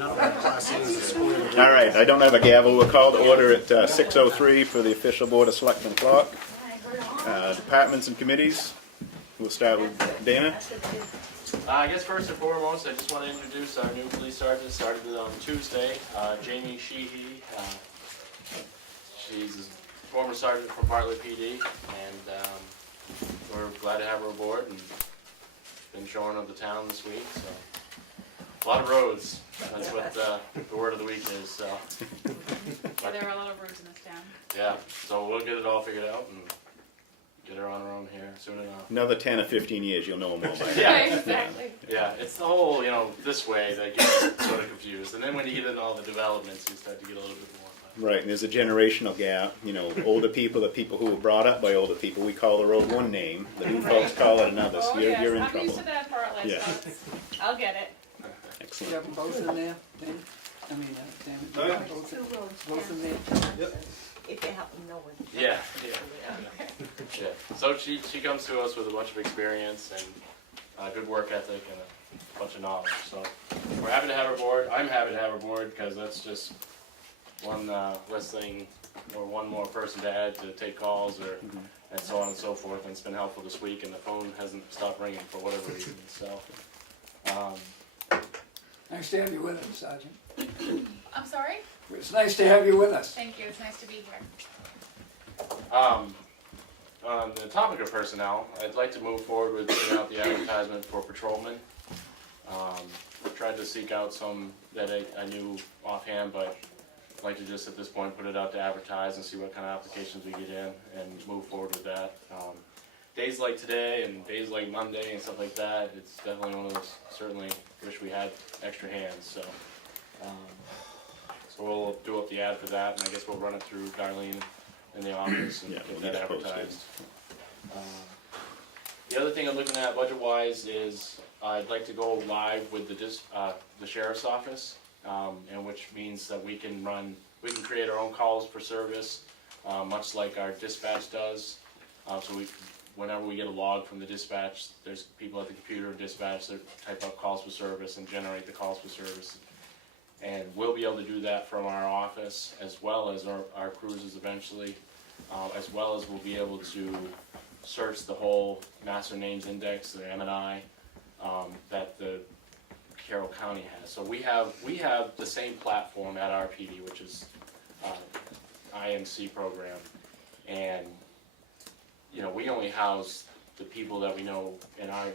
All right, I don't have a gavel. We'll call to order at 6:03 for the official Board of Selectmen clock. Departments and committees. We'll start with Dana. I guess first and foremost, I just want to introduce our new police sergeant. Started on Tuesday, Jamie Sheehy. She's a former sergeant from Bartlett PD, and we're glad to have her aboard. And been showing up the town this week, so a lot of roads. That's what the word of the week is. So Yeah, there are a lot of roads in this town. yeah, so we'll get it all figured out and get her on her own here soon enough. Another 10 or 15 years, you'll know them all by now. Yeah. Exactly. Yeah, it's the whole, this way that gets sort of confused. And then when you get into all the developments, you start to get a little bit more. Right, and there's a generational gap. Older people are people who were brought up by older people. We call the road one name, the new folks call it another, so Oh, you're yes. in I'm trouble. used to that part, Les, Yeah. so I'll get it. You Excellent. have them both in there, Dan? I mean, Dan. Oh, yeah. Both Two roads, both in there? if they happen to know what. Yeah. Yeah. So she comes to us with a bunch of experience and good work ethic and a bunch of knowledge. So we're happy to have her aboard. I'm happy to have her aboard because that's just one less thing or one more person to add to take calls and so on and so forth. And it's been helpful this week, and the phone hasn't stopped ringing for whatever reason. So. Nice to have you with us, Sergeant. I'm sorry? It's nice to have you with us. Thank you. It's nice to be here. On the topic of personnel, I'd like to move forward with putting out the advertisement for patrolmen. Tried to seek out some that I knew offhand, but I'd like to just at this point put it out to advertise and see what kind of applications we get in and move forward with that. Days like today and days like Monday and stuff like that, it's definitely one of those, certainly wish we had extra hands, so. So we'll do up the ad for that, and I guess we'll run it through Darlene in the office and Yeah, get we'll that get it posted. advertised. The other thing I'm looking at budget-wise is I'd like to go live with the sheriff's office, and which means that we can create our own calls for service, much like our dispatch does. So whenever we get a log from the dispatch, there's people at the computer dispatch that type up calls for service and generate the calls for service. And we'll be able to do that from our office, as well as our cruisers eventually, as well as we'll be able to search the whole master names index, the M&I, that the Carroll County has. So we have the same platform at our PD, which is IMC program, and we only house the people that we know in our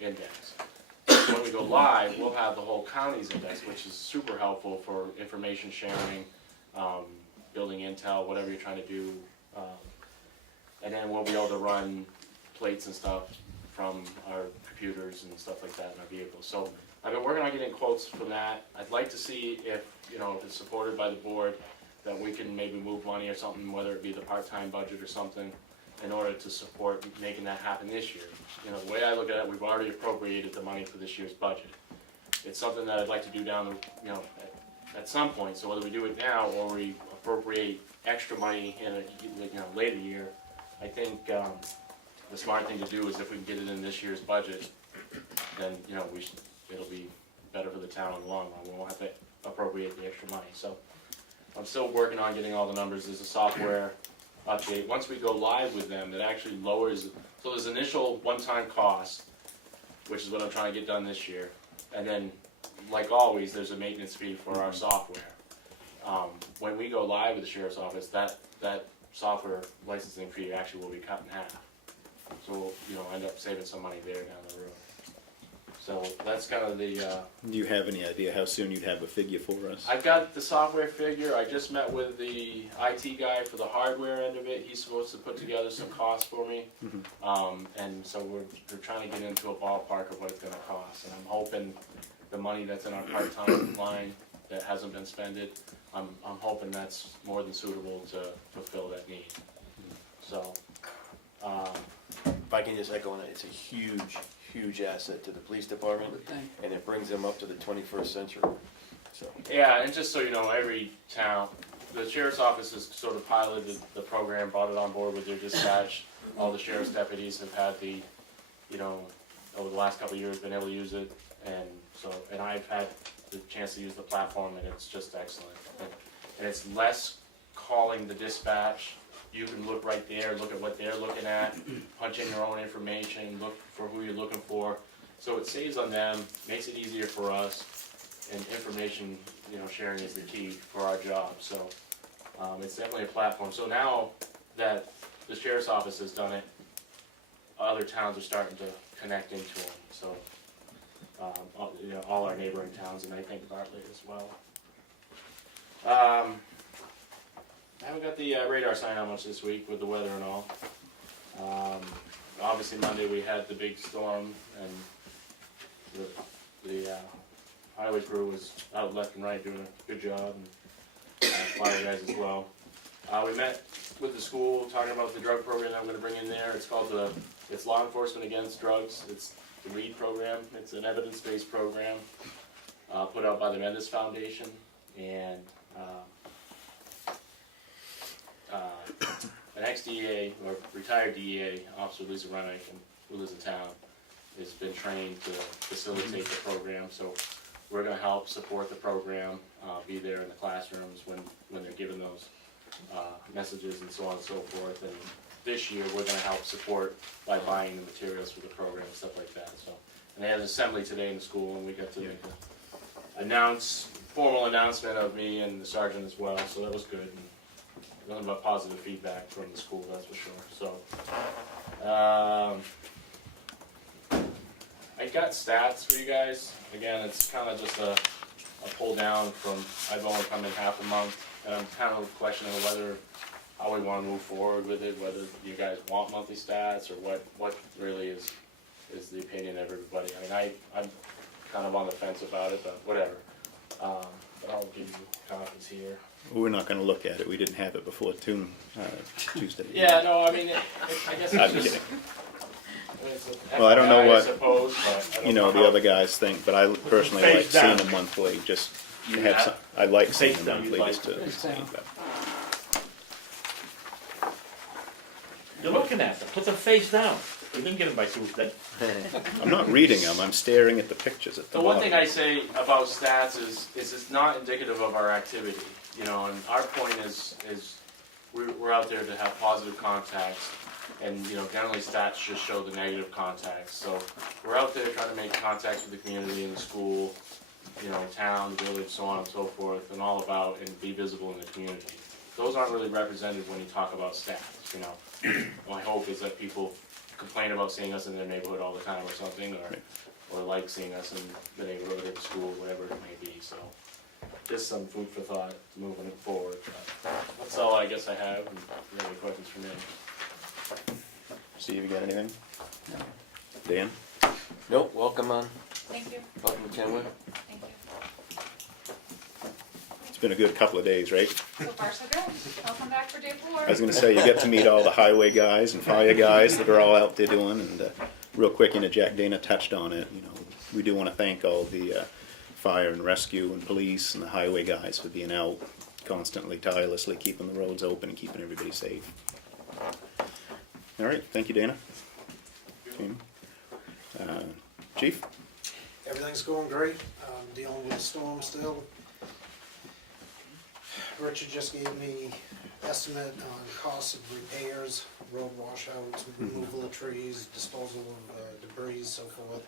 index. So when we go live, we'll have the whole county's index, which is super helpful for information sharing, building intel, whatever you're trying to do. And then we'll be able to run plates and stuff from our computers and stuff like that in our vehicles. So I've been working on getting quotes from that. I'd like to see if it's supported by the board, that we can maybe move money or something, whether it be the part-time budget or something, in order to support making that happen this year. The way I look at it, we've already appropriated the money for this year's budget. It's something that I'd like to do down at some point. So whether we do it now or we appropriate extra money in a later year, I think the smart thing to do is if we can get it in this year's budget, then it'll be better for the town in the long run. We won't have to appropriate the extra money. So I'm still working on getting all the numbers. There's a software update. Once we go live with them, that actually lowers. So there's initial one-time cost, which is what I'm trying to get done this year, and then, like always, there's a maintenance fee for our software. When we go live with the sheriff's office, that software licensing fee actually will be cut in half. So we'll end up saving some money there down the road. So that's kind of the. Do you have any idea how soon you'd have a figure for us? I've got the software figure. I just met with the IT guy for the hardware end of it. He's supposed to put together some costs for me. And so we're trying to get into a ballpark of what it's going to cost. And I'm hoping the money that's in our part-time line that hasn't been spended, I'm hoping that's more than suitable to fulfill that need. So. If I can just echo on that, it's a huge asset to the police department, and it brings them up to the 21st century. So. Yeah, and just so you know, every town, the sheriff's office has sort of piloted the program, brought it on board with their dispatch. All the sheriff's deputies have had over the last couple of years, been able to use it, and So, and I've had the chance to use the platform, and it's just excellent. And it's less calling the dispatch. You can look right there, look at what they're looking at, punch in your own information, look for who you're looking for. So it saves on them, makes it easier for us, and information, sharing is the key for our job. So it's definitely a platform. So now that the sheriff's office has done it, other towns are starting to connect into them. So all our neighboring towns, and I think Bartlett as well. I haven't got the radar sign out much this week with the weather and all. Obviously Monday we had the big storm, and the highway crew was out left and right doing a good job, and fire guys as well. We met with the school talking about the drug program that I'm going to bring in there. It's called it's Law Enforcement Against Drugs. It's the READ program. It's an evidence-based program put out by the Mendes Foundation, and an ex-DEA, or retired DEA officer, Lisa Rennick, who lives in town, has been trained to facilitate the program. So we're going to help support the program, be there in the classrooms when they're given those messages and so on and so forth. And this year we're going to help support by buying the materials for the program and stuff like that. So, and they had an assembly today in the school, and we got to make a formal announcement of me and the sergeant as well. So that was good. And nothing but positive feedback from the school, that's for sure. So, I got stats for you guys. Again, it's kind of just a pull down from, I've only come in half a month, and I'm kind of questioning how we want to move forward with it, whether you guys want monthly stats, or what really is the opinion of everybody. I mean, I'm kind of on the fence about it, but whatever. But I'll give you copies here. We're not gonna look at it, we didn't have it before Tuesday. Yeah, no, I mean, I guess I'm it's just. kidding. I mean, it's Well, I don't know FYI, what, I suppose, but I don't the how- other guys think, but I personally like seeing them monthly, just to have some, I like seeing them monthly just to Face see. down. But You're looking at them. Put them face down. We didn't get them by Tuesday. I'm not reading them, I'm staring at the pictures at the The one bottom. thing I say about stats is it's not indicative of our activity, and our point is we're out there to have positive contacts, and generally stats just show the negative contacts. So we're out there trying to make contacts with the community and the school, town, village, so on and so forth, and all about and be visible in the community. Those aren't really represented when you talk about stats. My hope is that people complain about seeing us in their neighborhood all the time or something, or like seeing us in the neighborhood or the school, whatever it may be. So just some food for thought moving it forward. But that's all I guess I have. And if you have any questions for me? Steve, you got anything? Dan? Nope, welcome on, Thank you, welcome to Kenwood. thank you. It's been a good couple of days, right? So far, so good. I'll come back for day 4. I was gonna say, you get to meet all the highway guys and fire guys that are all out there doing, and real quick, Jack Dana touched on it, we do wanna thank all the fire and rescue and police and the highway guys for being out constantly, tirelessly, keeping the roads open and keeping everybody safe. All right, thank you, Dana. Chief? Everything's going great. Dealing with the storm still. Richard just gave me estimate on costs of repairs, road washouts, removal of trees, disposal of debris, so forth.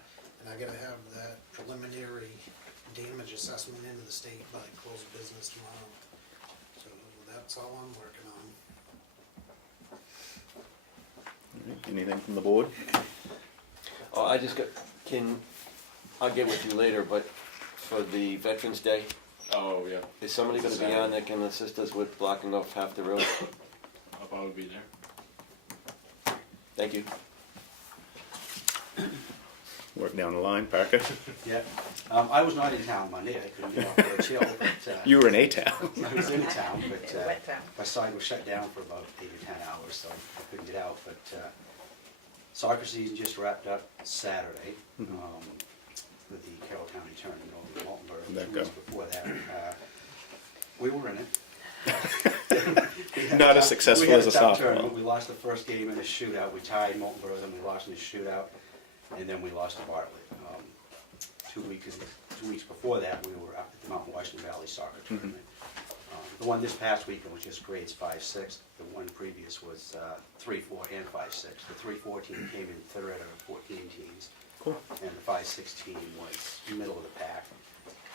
And I gotta have that preliminary damage assessment into the state by close of business tomorrow. So that's all I'm working on. All right, anything from the board? Oh, I just got, I'll get with you later, but for the Veterans Day, Oh yeah, is somebody gonna be on that can assist us with blocking off half the road? I'll probably be there. Thank you. Work down the line, Parker? Yeah, I was not in town Monday, I couldn't get off for a chill, but, You were in A-Town. I was in town, but, Wet town. my site was shut down for about 8 or 10 hours, so I couldn't get out, but, soccer season just wrapped up Saturday, with the Carroll County Tournament over in Waltonburg. How'd that 2 go? weeks before that, we were in it. We had Not a as tough- successful we had as a tough softball. tournament. We lost the first game in a shootout, we tied Waltonburg, and we lost in a shootout, and then we lost to Bartlett. 2 weeks before that, we were up at the Mount Washington Valley Soccer Tournament. The one this past weekend was just grades 5-6. The one previous was 3-4 and 5-6. The 3-4 team came in third out of 14 teams. Cool. And the 5-6 team was middle of the pack,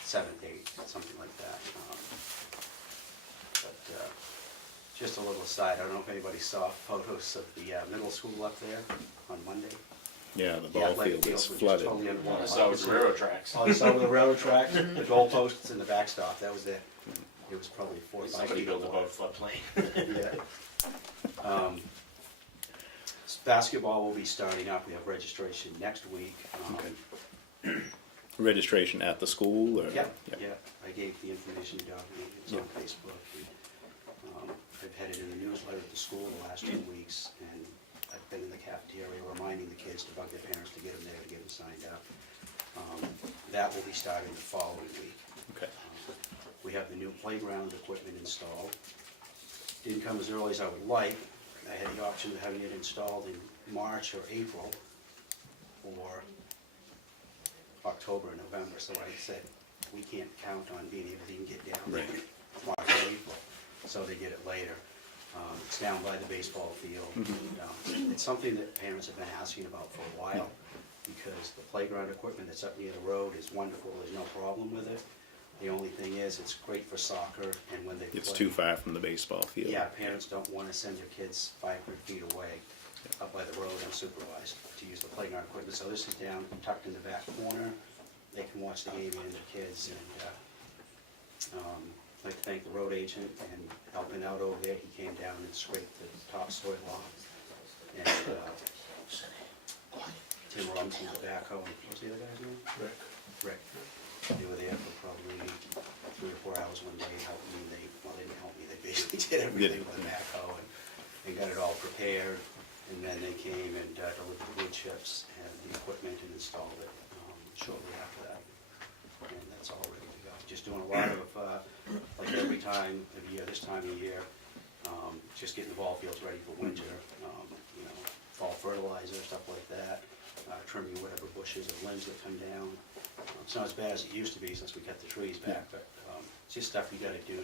7th, 8th, something like that. But just a little aside, I don't know if anybody saw photos of the middle school up there on Monday. Yeah, the The ball athletic field is field was just flooded. totally underwater. So it's railroad tracks. Oh, some of the railroad tracks, the goalposts and the backstop, that was it. It was probably 4 or 5 Somebody feet built a of water. boat floodplain. Yeah. Basketball will be starting up. We have registration next week. Okay. Registration at the school, or? Yeah, yeah. I gave the information to Dominique. It's on Facebook. I've had it in the newsletter at the school the last 2 weeks, and I've been in the cafeteria reminding the kids to bug their parents to get them there to get them signed up. That will be starting the following week. Okay. We have the new playground equipment installed. Didn't come as early as I would like. I had the option of having it installed in March or April, or October and November, so I said, we can't count on being able to even get down there Right. March or April, so they get it later. It's down by the baseball field. And, it's something that parents have been asking about for a while, because the playground equipment that's up near the road is wonderful, there's no problem with it. The only thing is, it's great for soccer, and when they play. It's too far from the baseball field. Yeah, parents don't want to send their kids 500 feet away, up by the road unsupervised, to use the playground equipment. So this is down, tucked in the back corner. They can watch the game and the kids, and I'd like to thank the road agent and helping out over there. He came down and scraped the topsoil off. And Tim Robinson, the backhoe, and what's the other guy's name? Rick. They were there for probably 3 or 4 hours one day helping me. Well, they didn't help me, they basically did everything with the backhoe and got it all prepared. And then they came and delivered the wood chips and the equipment and installed it shortly after that. And that's all ready to go. Just doing a lot of, like every time of year, this time of year, just getting the ball fields ready for winter, fall fertilizer, stuff like that, trimming whatever bushes or limbs that come down. It's not as bad as it used to be since we cut the trees back, but it's just stuff you gotta do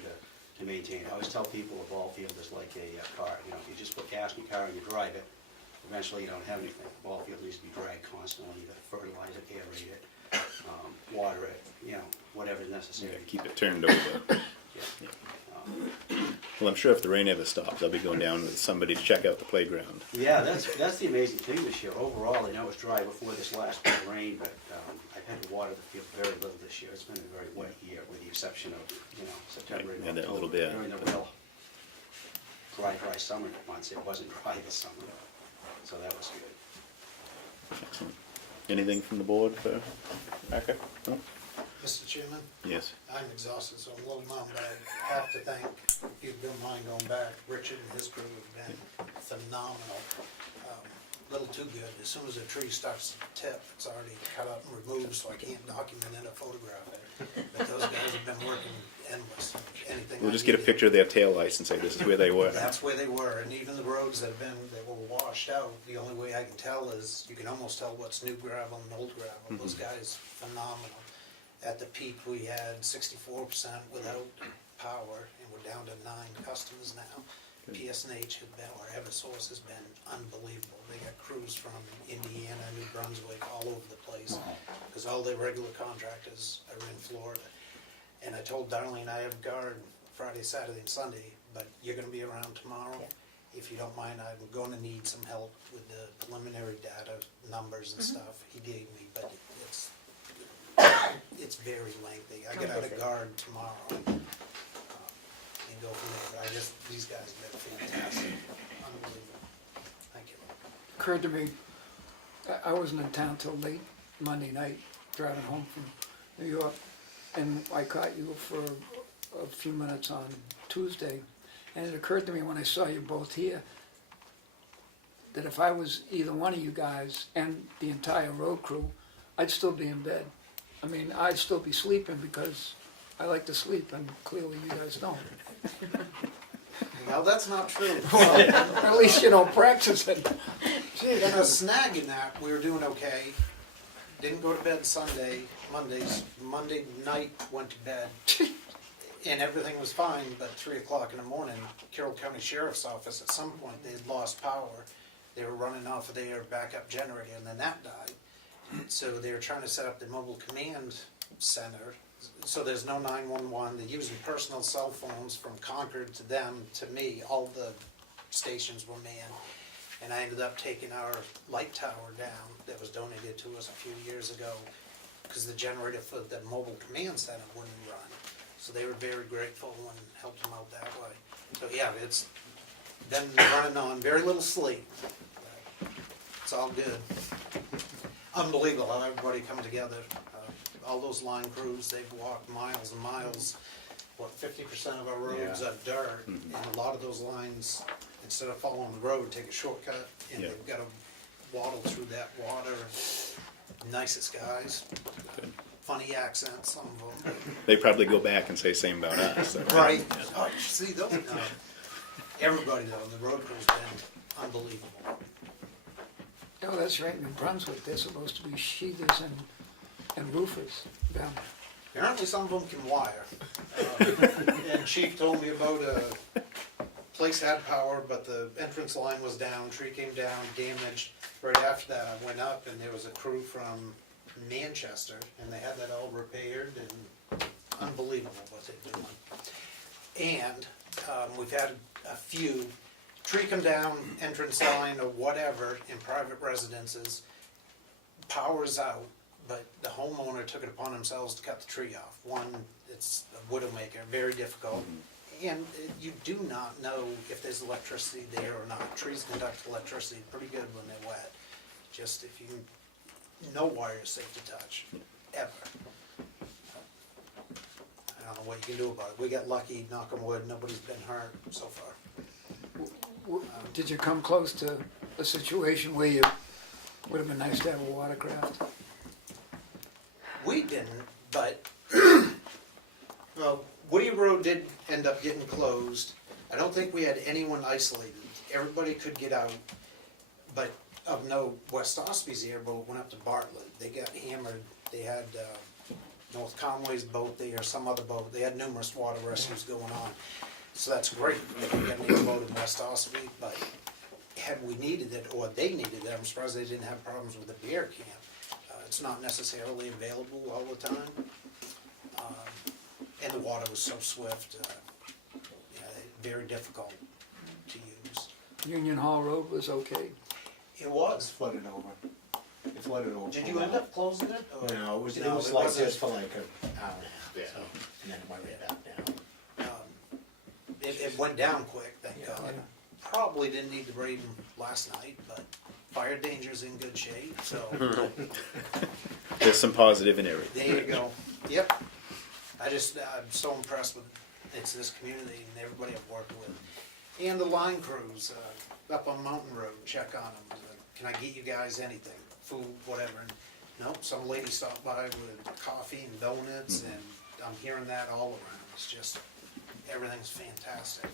to maintain. I always tell people a ball field is like a car. If you just put gas in your car and you drive it, eventually you don't have anything. The ball field needs to be dragged constantly. You gotta fertilize it, aerate it, water it, whatever's Yeah, necessary. keep it turned over. Yeah. Well, I'm sure if the rain ever stops, I'll be going down with somebody to check out the playground. Yeah, that's the amazing thing this year. Overall, I know it was dry before this last big rain, but I've had to water the field very little this year. It's been a very wet year, with the exception of, September and Yeah, that October. little bit. During the real dry summer months, it wasn't dry this summer, so that was good. Excellent. Anything from the board for Rebecca? No? Mr. Chairman, Yes. I'm exhausted, so I'm a little numb, but I have to thank, if you don't mind going back, Richard and his crew have been phenomenal. Little too good. As soon as a tree starts to tip, it's already cut up and removed, so I can't document in a photograph it. But those guys have been working endless. Anything We'll I just get a needed. picture of their taillights and say this is where they were. That's where they were, and even the roads that were washed out, the only way I can tell is, you can almost tell what's new gravel and old gravel. Those guys, phenomenal. At the peak, we had 64% without power, and we're down to 9 customers now. PSNH had been, or Eversource has been unbelievable. They got crews from Indiana, New Brunswick, all over the place, because all their regular contractors are in Florida. And I told Darlene I have guard Friday, Saturday, and Sunday, but you're gonna be around tomorrow. If you don't mind, I'm gonna need some help with the preliminary data, numbers and stuff he gave me, but it's very lengthy. I get out of guard tomorrow and go from there. But these guys have been fantastic, unbelievable. Thank you. Occurred to me, I wasn't in town till late Monday night, driving home from New York, and I caught you for a few minutes on Tuesday, and it occurred to me when I saw you both here, that if I was either one of you guys and the entire road crew, I'd still be in bed. I mean, I'd still be sleeping because I like to sleep, and clearly you guys don't. Well, that's not true. At least you don't practice it. In a snag in that, we were doing okay. didn't go to bed Sunday, Monday night went to bed, and everything was fine, but 3 o'clock in the morning, Carroll County Sheriff's Office, at some point, they had lost power. They were running off of their backup generator, and then that died. So they were trying to set up the mobile command center, so there's no 911, they're using personal cell phones from Concord to them, to me, all the stations were manned. And I ended up taking our light tower down that was donated to us a few years ago, because the generator for the mobile command center wouldn't run. So they were very grateful and helped them out that way. So yeah, it's been running on very little sleep. It's all good. Unbelievable how everybody come together. All those line crews, they've walked miles and miles. What, 50% of our roads Yeah. are dirt, and a lot of those lines, instead of following the road, take a shortcut, and Yeah. they've got to waddle through that water. Nicest guys. Funny accents, some of them. They probably go back and say same about us. so- Right. Oh, you see those? No. Everybody though, the road crew's been unbelievable. Oh, that's right, New Brunswick, they're supposed to be sheathers and roofers down there. Apparently some of them can wire. And Chief told me about a place had power, but the entrance line was down, tree came down, damaged. Right after that, I went up and there was a crew from Manchester, and they had that all repaired, and unbelievable what they're doing. And we've had a few, tree come down, entrance line or whatever in private residences, power's out, but the homeowner took it upon themselves to cut the tree off. One, it's a widowmaker, very difficult. And you do not know if there's electricity there or not. Trees conduct electricity pretty good when they're wet. Just if you, no wire is safe to touch, ever. I don't know what you can do about it. We got lucky, knock on wood, nobody's been hurt so far. Did you come close to a situation where you, would have been nice to have a watercraft? We didn't, but, well, Woody Road did end up getting closed. I don't think we had anyone isolated. Everybody could get out, but of no, West Ospey's airboat went up to Bartlett. They got hammered. They had North Conway's boat there, some other boat. They had numerous water rescues going on. So that's great. They could get an airboat in West Ospey, but had we needed it, or they needed it, I'm surprised they didn't have problems with the bear camp. It's not necessarily available all the time. And the water was so swift, very difficult to use. Union Hall Road was okay. It was. Flooded over. It flooded over. Did you end up closing it? or- No, it was No, like wasn't. this for like an hour and a half, so, and then it went right back down. It went down quick, thank Yeah. God. Probably didn't need to raid them last night, but fire danger's in good shape, so There's some positive in everything. there you go. Yep. I'm so impressed with, it's this community and everybody I've worked with. And the line crews, up on Mountain Road, check on them. Can I get you guys anything? Food, whatever. And nope, some lady stopped by with coffee and donuts, and I'm hearing that all around. It's just, everything's fantastic.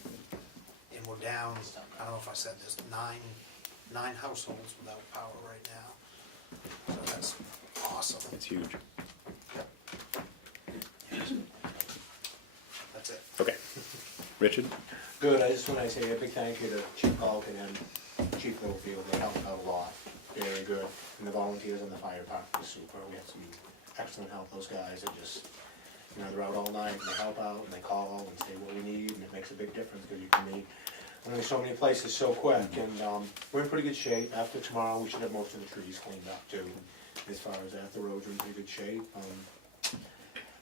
And we're down, I don't know if I said this, nine households without power right now. So that's awesome. It's huge. That's it. Okay. Richard? Good, I just want to say a big thank you to Chief Culkin and Chief Littlefield, they helped out a lot, very good. And the volunteers in the fire department was super, we had some excellent help, those guys are just, they're out all night and they help out and they call and say what we need, and it makes a big difference because you can meet only so many places so quick, and we're in pretty good shape. After tomorrow, we should have most of the trees cleaned up too, as far as that, the roads are in pretty good shape.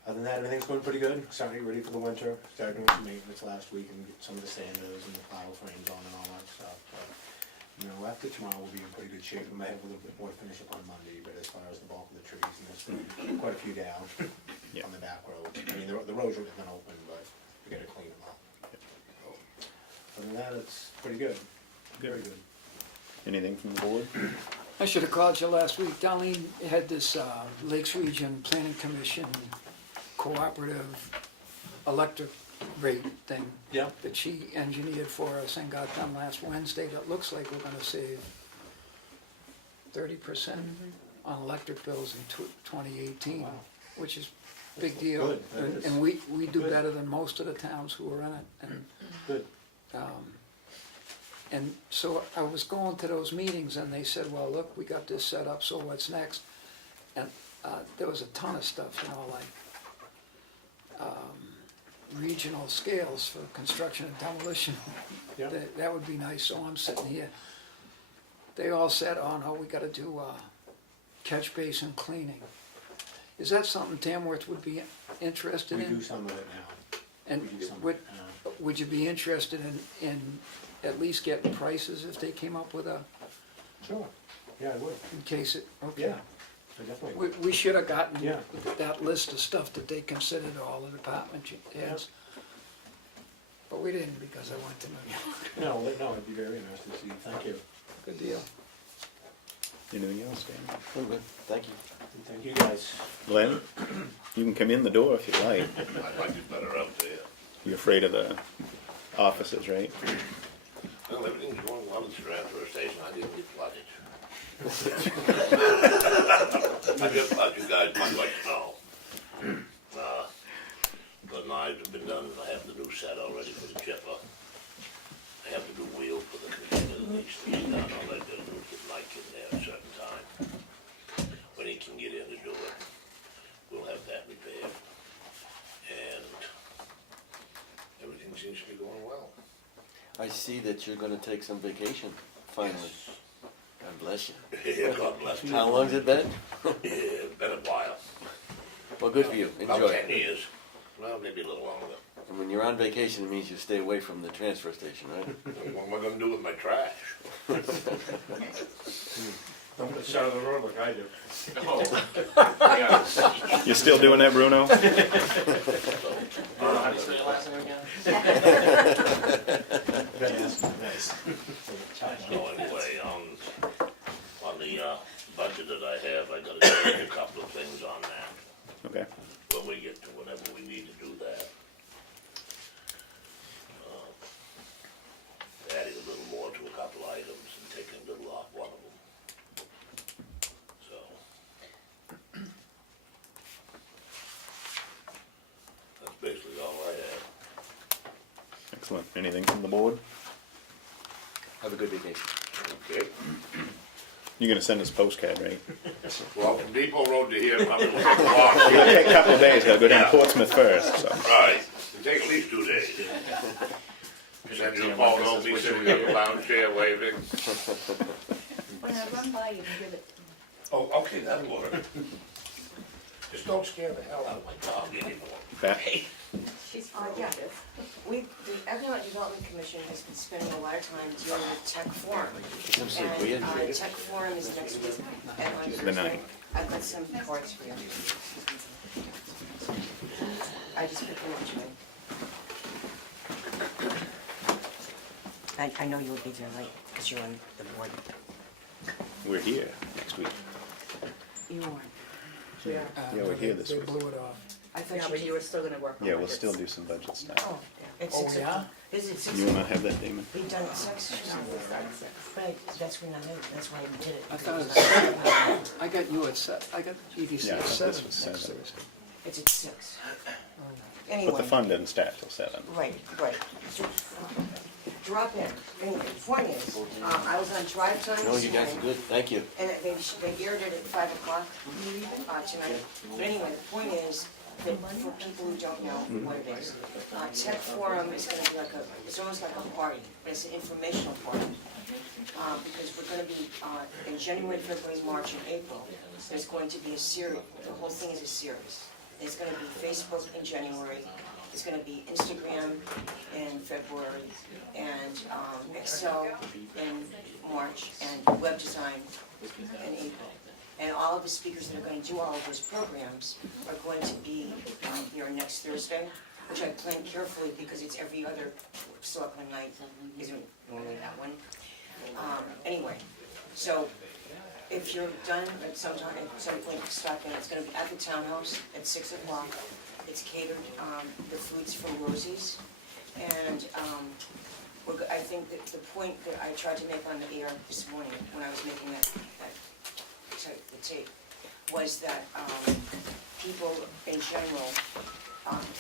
Other than that, everything's going pretty good, starting to get ready for the winter, started doing some maintenance last week and get some of the sanders and the plow frames on and all that stuff. But, after tomorrow, we'll be in pretty good shape. We might have a little bit more to finish up on Monday, but as far as the bulk of the trees, and there's quite a few down on the back road. I mean, the roads have been open, but we gotta clean them up. Other than that, it's pretty good, very good. Anything from the board? I should have called you last week. Darlene had this Lakes Region Planning Commission cooperative electric rate thing Yeah. that she engineered for us and got done last Wednesday. That looks like we're gonna save 30% on electric bills in 2018, Wow. which is a big deal. Good, that is. And we do Good. better than most of the towns who are in it. Good. And so I was going to those meetings and they said, well, look, we got this set up, so what's next? And there was a ton of stuff, you know, like regional scales for construction and demolition. Yeah. That would be nice, so I'm sitting here. They all said, oh no, we gotta do catch basin cleaning. Is that something Tamworth would be interested We in? do some of it now. And We do some of would, it now. would you be interested in at least getting prices if they came up with a, Sure, yeah, I would, in case it, okay? yeah, I definitely would. We should have gotten Yeah. that list of stuff that they considered all the department heads. But we didn't because I went to New York. No, I'd be very interested to see, thank you. Good deal. Anything else, Dan? I'm good, thank you. And thank you guys. Glenn, you can come in the door if you like. I like it better out there. You're afraid of the offices, right? Well, everything's going well at the transfer station, I didn't get flooded. I get flooded, you guys might like to know. The knives have been done, I have the new set already for the chipper. I have the new wheel for the container that needs to be done, all I gotta do is get Mike in there at a certain time. When he can get in to do it, we'll have that repaired. And everything seems to be going well. I see that you're gonna take some vacation, finally. God bless you. Yeah, God bless you. How long's it been? Yeah, it's been a while. Well, good for you, About enjoy 10 it. years. Well, maybe a little longer. And when you're on vacation, it means you stay away from the transfer station, right? What am I gonna do with my trash? Don't put the of the road like I do. Oh. Yeah. You still doing that, Bruno? How do you say your last name again? Nice. So anyway, on the budget that I have, I gotta change a couple of things on that Okay. when we get to whenever we need to do that. Adding a little more to a couple items and taking a little off one of them. So. That's basically all I have. Excellent. Anything from the board? Have a good vacation. Okay. You're gonna send us a postcard, right? Well, from Depot Road to here, probably will take a It'll while. take a couple of days. Gotta go down to Yeah. Portsmouth first, so. Right, it'll take at least 2 days. Send you a phone, don't be sitting in the lounge chair waving. When I run by, you can give it. Oh, okay, that'll work. Just don't scare the hell out of my dog anymore. Pat? She's yeah. The Economic Development Commission has been spending a lot of time dealing with Tech Forum. Some sleep, will you? And Tech Forum is next week at on The Thursday. ninth. I've got some cards for you. I just picked them up today. I know you will be there, right, because you're on the board. We're here next week. You are. Yeah, we're here this They week. blew it off. I thought Yeah, you but did. you were still gonna work on Yeah, we'll budgets. still do some budget stuff. Oh, it's Oh, 6 yeah? o'clock. Is it 6 You wanna o'clock? have that, Damon? We done at 6? Right, that's when I knew, that's why we did it. I thought because it's, I got you at I got EDC Yeah, I at thought 7 this was next 7. Thursday. It's at 6. But Anyway, the fund doesn't start till 7. right. So, drop in. Anyway, the point is, I was on drive time No, this you guys are morning, good, thank you. and they aired it at 5 o'clock tonight. But anyway, the point is, that for people who don't know what it is, Tech Forum is gonna be like it's almost like a party, but it's an informational party. Because we're gonna be, in January, February, March, and April, there's going to be a series, the whole thing is a series. It's gonna be Facebook in January, it's gonna be Instagram in February, and Excel in March, and web design in April. And all of the speakers that are going to do all of those programs are going to be here next Thursday, which I planned carefully because it's every other selectman night, isn't only that one. Anyway, so if you're done at some point, stop in. It's going to be at the townhouse at 6 o'clock. It's catered. The food's from Rosie's, and I think that the point that I tried to make on the air this morning when I was making that the tape, was that, people in general,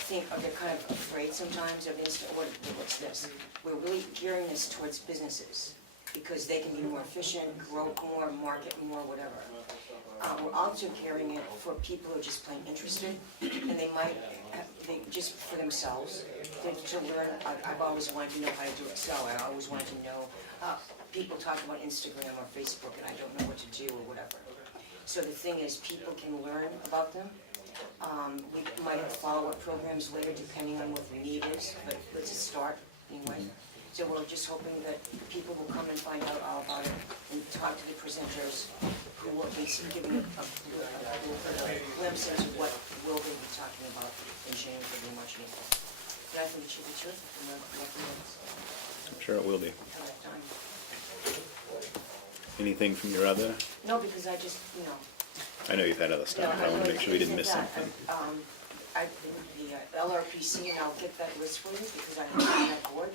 they're kind of afraid sometimes of what's this? We're really gearing this towards businesses, because they can be more efficient, grow more, market more, whatever. We're also carrying it for people who are just plain interested, and they might, just for themselves, to learn. I've always wanted to know how to do Excel, I always wanted to know, people talk about Instagram or Facebook, and I don't know what to do or whatever. So the thing is, people can learn about them. We might follow up programs later, depending on what the need is, but it's a start anyway. So we're just hoping that people will come and find out all about it and talk to the presenters who will be giving a glimpse into what we'll be talking about in January, February, March, and April. But I think it should be terrific and recommend I'm sure it will be. how that done. Anything from your other? No, because I just, I know you've had other stuff, but I want to make sure we didn't miss something. The LRPC, and I'll get that list for you, because I'm on that board.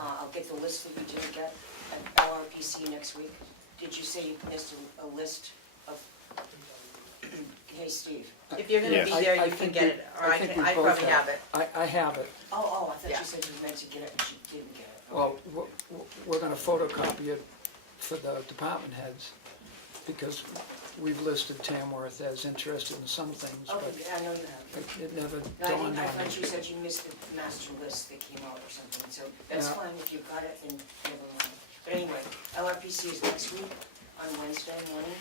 I'll get the list that we didn't get at LRPC next week. Did you say you missed a list of, hey, Steve? If you're gonna Yes. be there, I you can think get we- it, or I I think can, we I both probably have have it. I have it. Oh, I thought Yeah. you said you meant to get it, and you didn't get it. Well, we're gonna photocopy it for the department heads, because we've listed Tamworth as interested in some things, but Okay, I know you have. it never No, I dawned think, I on me. thought you said you missed the master list that came out or something, so that's Yeah. fine, if you've got it, then never mind. But anyway, LRPC is next week on Wednesday morning,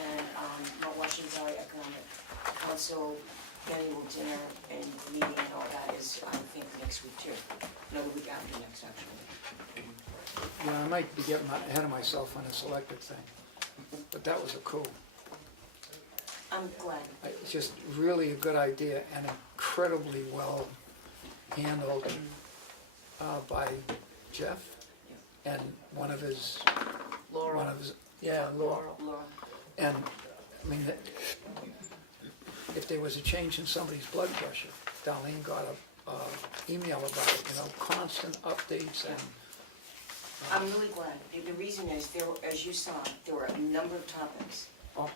and Mount Washington Valley Economic Council annual dinner and meeting and all that is, I think, next week too. No, the week after next, actually. Yeah, I might be getting ahead of myself on this electric thing, but that was a coup. I'm glad. It's just really a good idea and incredibly well handled by Jeff and one of his, Laurel. Laura. Laura, And, I mean, if there was a change in somebody's blood pressure, Darlene got a email about it, constant updates and, I'm really glad. The reason is, as you saw, there were a number of topics.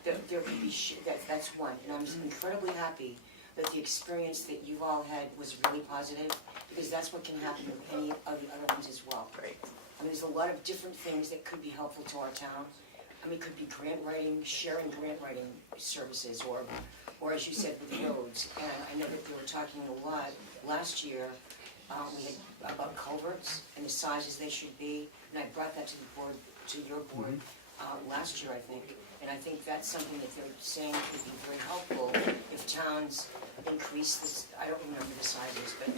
There could be, that's one, and I'm incredibly happy that the experience that you've all had was really positive, because that's what can happen with any of the other ones as well. Right. I mean, there's a lot of different things that could be helpful to our town. I mean, it could be grant writing, sharing grant writing services, or as you said, with roads. And I know that they were talking a lot last year, we had about culverts and the sizes they should be, and I brought that to the board, to your board, last year, I think. And I think that's something that they're saying could be very helpful if towns increase this, I don't remember the sizes, but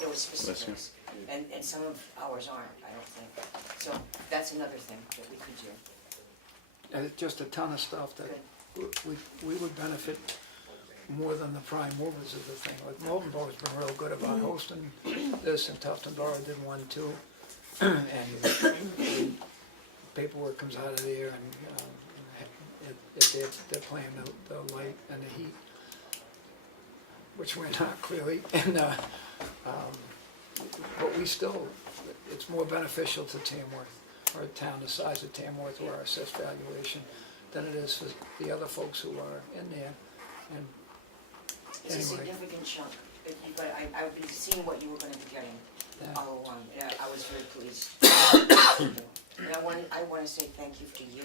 there were specifics. And some of ours aren't, I don't think. So that's another thing that we could do. and just a ton of stuff that we would benefit more than the prime movers of the thing. Like Moldenborough's been real good about hosting this, and Tufton Borough did one too. And the paperwork comes out of there, and they're playing the light and the heat, which we're not clearly. And but we still, it's more beneficial to Tamworth, or a town the size of Tamworth, or our assessed valuation, than it is for the other folks who are in there. And It's a anyway, significant chunk, but I've been seeing what you were gonna be getting yeah. all along, and I was very pleased. And I wanna say thank you to you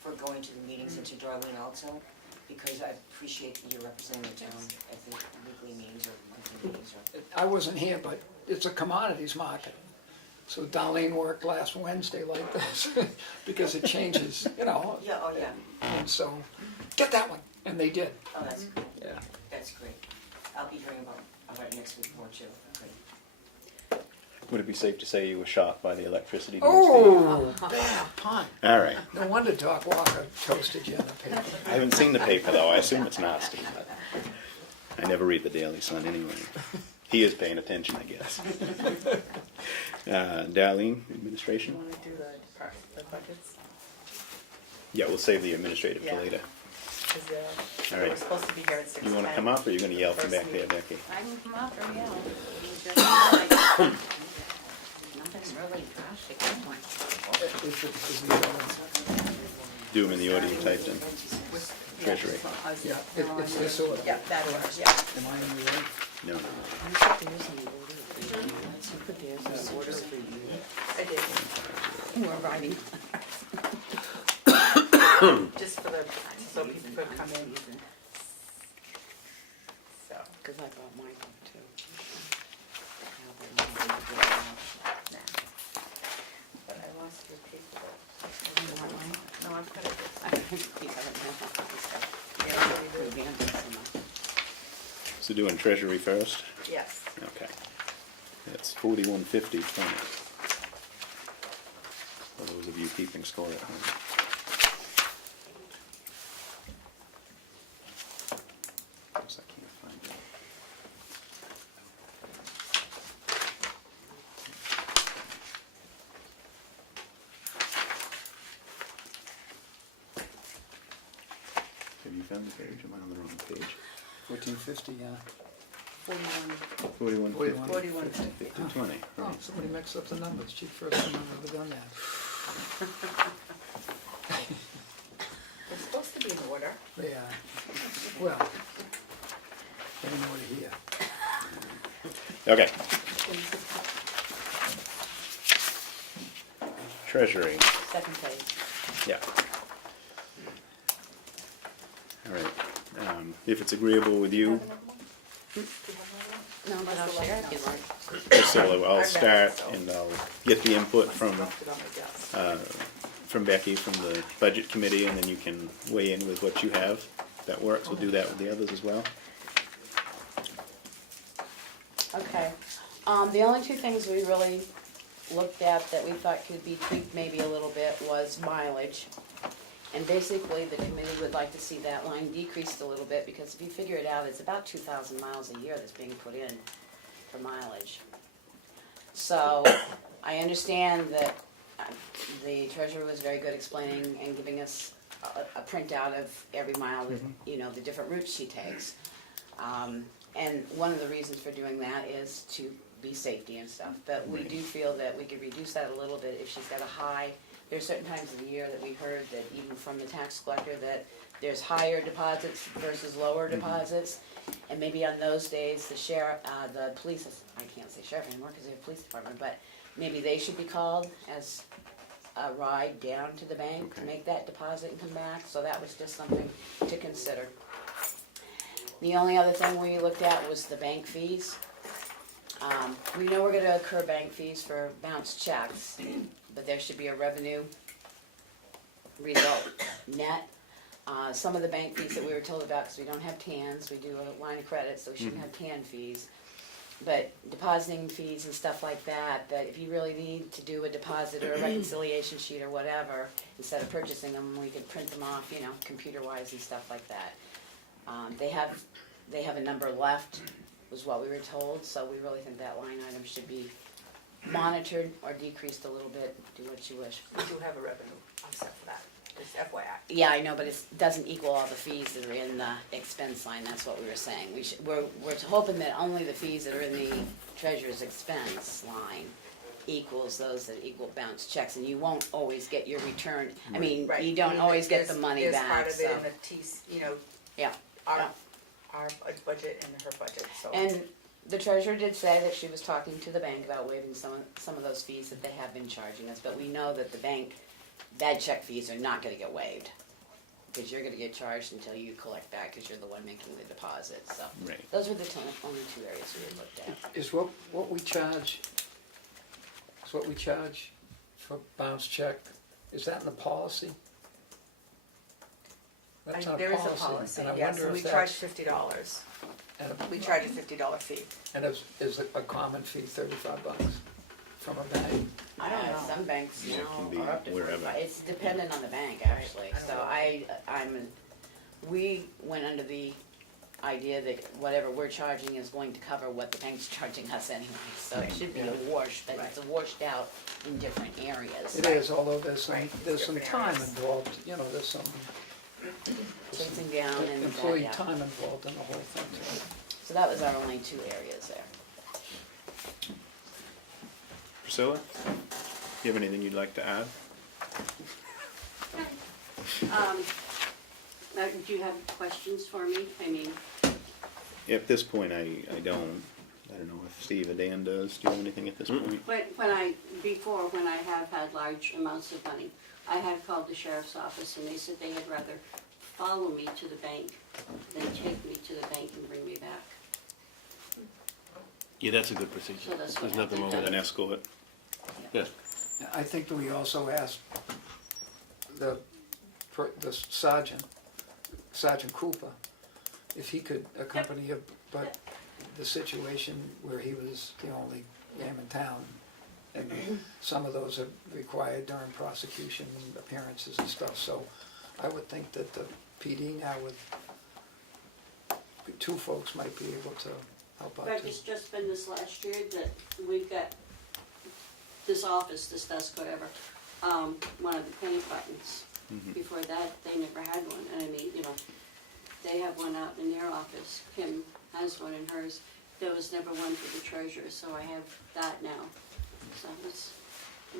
for going to the meetings, and to Darlene also, because I appreciate that you're representing the town at the weekly meetings or monthly meetings or. I wasn't here, but it's a commodities market. So Darlene worked last Wednesday like this, because it changes, Yeah, oh yeah, and so, get that one, and they did. oh, that's good, Yeah. that's great. I'll be hearing about it next week more too, great. Would it be safe to say you were shocked by the electricity? Oh, bad pun. All right. No wonder Doc Walker toasted you in the paper. I haven't seen the paper though. I assume it's nasty, but I never read the Daily Sun anyway. He is paying attention, I guess. Darlene, administration? You wanna do the budgets? Yeah, we'll save the administrative for Yeah. later. Cause All right. we're supposed to be here at 6:10. You want to come up, or you going to yell from First back there, meeting. Becky? I can come up or yell. Nothing really drastic anyway. Is the other one. Do them in the order you typed in. Treasury. Yeah, it's this order. Yeah, that order, yeah. Am I in the right? No, no. You put theirs in the order for you. You put theirs in the order for you. I did, We're writing. just for the, so people could come in, so. Cause I brought mine up too. But I lost your paper. You want mine? No, I've got it. I don't think I don't know. Yeah, Uganda so much. So doing treasury first? yes. Okay. That's 4150.20. For those of you keeping score at home. Guess I can't find it. Have you found the page? Am I on the wrong page? 1450, yeah. 41. 4150. 4150. 5020. Oh, Right. somebody mixed up the numbers. Chief first time I've ever done that. It's supposed to be in order. Yeah. Well, getting order here. Okay. Treasury. Second page. Yeah. All right. If it's agreeable with you, No, but I'll share it if you like. Priscilla, I'll I read it, start so. and I'll get the input from Left it on my desk. from Becky from the budget committee, and then you can weigh in with what you have. If that works, we'll do that with the others as well. Okay, the only two things we really looked at that we thought could be tweaked maybe a little bit was mileage. And basically, the committee would like to see that line decreased a little bit, because if you figure it out, it's about 2,000 miles a year that's being put in for mileage. So, I understand that the treasurer was very good explaining and giving us a printout of every mile, that, you know, the different routes she takes. And one of the reasons for doing that is to be safety and stuff. But we do feel that we could reduce that a little bit if she's got a high. There's certain times of the year that we heard that even from the tax collector that there's higher deposits versus lower deposits. And maybe on those days, the sheriff, the police, I can't say sheriff anymore because they have a police department, but maybe they should be called as a ride down to the bank to Okay. make that deposit and come back. So that was just something to consider. The only other thing we looked at was the bank fees. We know we're gonna incur bank fees for bounced checks, but there should be a revenue result net. Some of the bank fees that we were told about, because we don't have TANs, we do a line of credit, so we shouldn't have TAN fees. But depositing fees and stuff like that, that if you really need to do a deposit or a reconciliation sheet or whatever, instead of purchasing them, we could print them off, you know, computer-wise and stuff like that. They have a number left, was what we were told, so we really think that line item should be monitored or decreased a little bit, do what you wish. We do have a revenue offset for that, just FYI. Yeah, I know, but it doesn't equal all the fees that are in the expense line, that's what we were saying. We're hoping that only the fees that are in the treasurer's expense line equals those that equal bounce checks, and you won't always get your return, I mean, Right. you don't always get the There's- money There's back, part of so, it in the T's, you know, yeah. our budget and her budget, so. And the treasurer did say that she was talking to the bank about waiving some of those fees that they have been charging us, but we know that the bank, bad check fees are not gonna get waived, because you're gonna get charged until you collect that, because you're the one making the deposit, so. Right. Those were the only two areas we had looked at. Is what we charge for bounce check, is that in the policy? That's our There is a policy, and I yes, wonder we if charge that's, $50. and We charge a $50 fee. is a common fee $35 from a bank? I don't know. Some banks, you Yeah, it can know, be are up to wherever. 45. It's dependent on the bank, actually, I don't so know. we went under the idea that whatever we're charging is going to cover what the bank's charging us anyway, so it should be a wash, but it's washed out in different areas. It is, although there's some Right, different time areas. involved, you know, there's some Chasing down and that, employee yeah. time involved in the whole thing too. So that was our only two areas there. Priscilla, you have anything you'd like to add? Do you have questions for me? I mean, At this point, I don't. I don't know if Steve or Dan does. Do you have anything at this point? before, when I have had large amounts of money, I have called the sheriff's office and they said they had rather follow me to the bank than take me to the bank and bring me back. Yeah, that's a good procedure. So that's There's what nothing wrong With with an that. escort? Yeah. I think that we also asked the Sergeant Cooper, if he could accompany you, but the situation where he was the only game in town, and some of those are required during prosecution appearances and stuff, so I would think that the PD now with two folks might be able to help out But too. it's just been this last year that we've got this office, this desk, whatever, one of the penny buttons. Before that, they never had one, and I mean, you know, they have one out in their office, Kim has one in hers. There was never one for the treasurer, so I have that now. So it's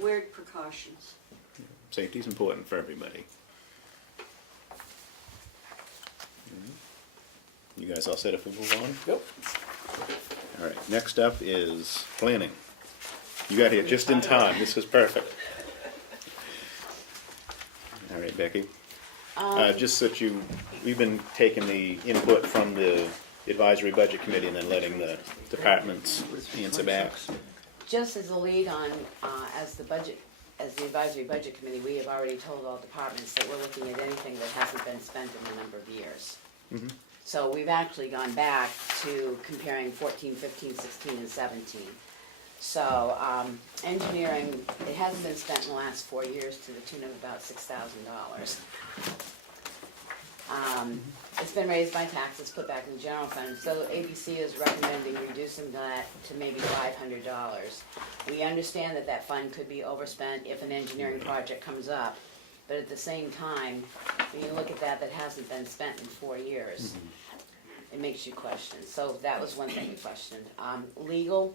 weird precautions. Safety's important for everybody. You guys all set if we move on? Yep. All right, next up is planning. You got here just in time, this is perfect. All right, Becky. Just so that we've been taking the input from the advisory budget committee and then letting the departments answer back. Just as a lead on, as the advisory budget committee, we have already told all departments that we're looking at anything that hasn't been spent in a number of years. So we've actually gone back to comparing 14, 15, 16, and 17. So, engineering, it hasn't been spent in the last 4 years to the tune of about $6,000. It's been raised by taxes, put back in the general fund, so ABC is recommending reducing that to maybe $500. We understand that that fund could be overspent if an engineering project comes up, but at the same time, when you look at that hasn't been spent in 4 years, it makes you question. So that was one thing we questioned. Legal,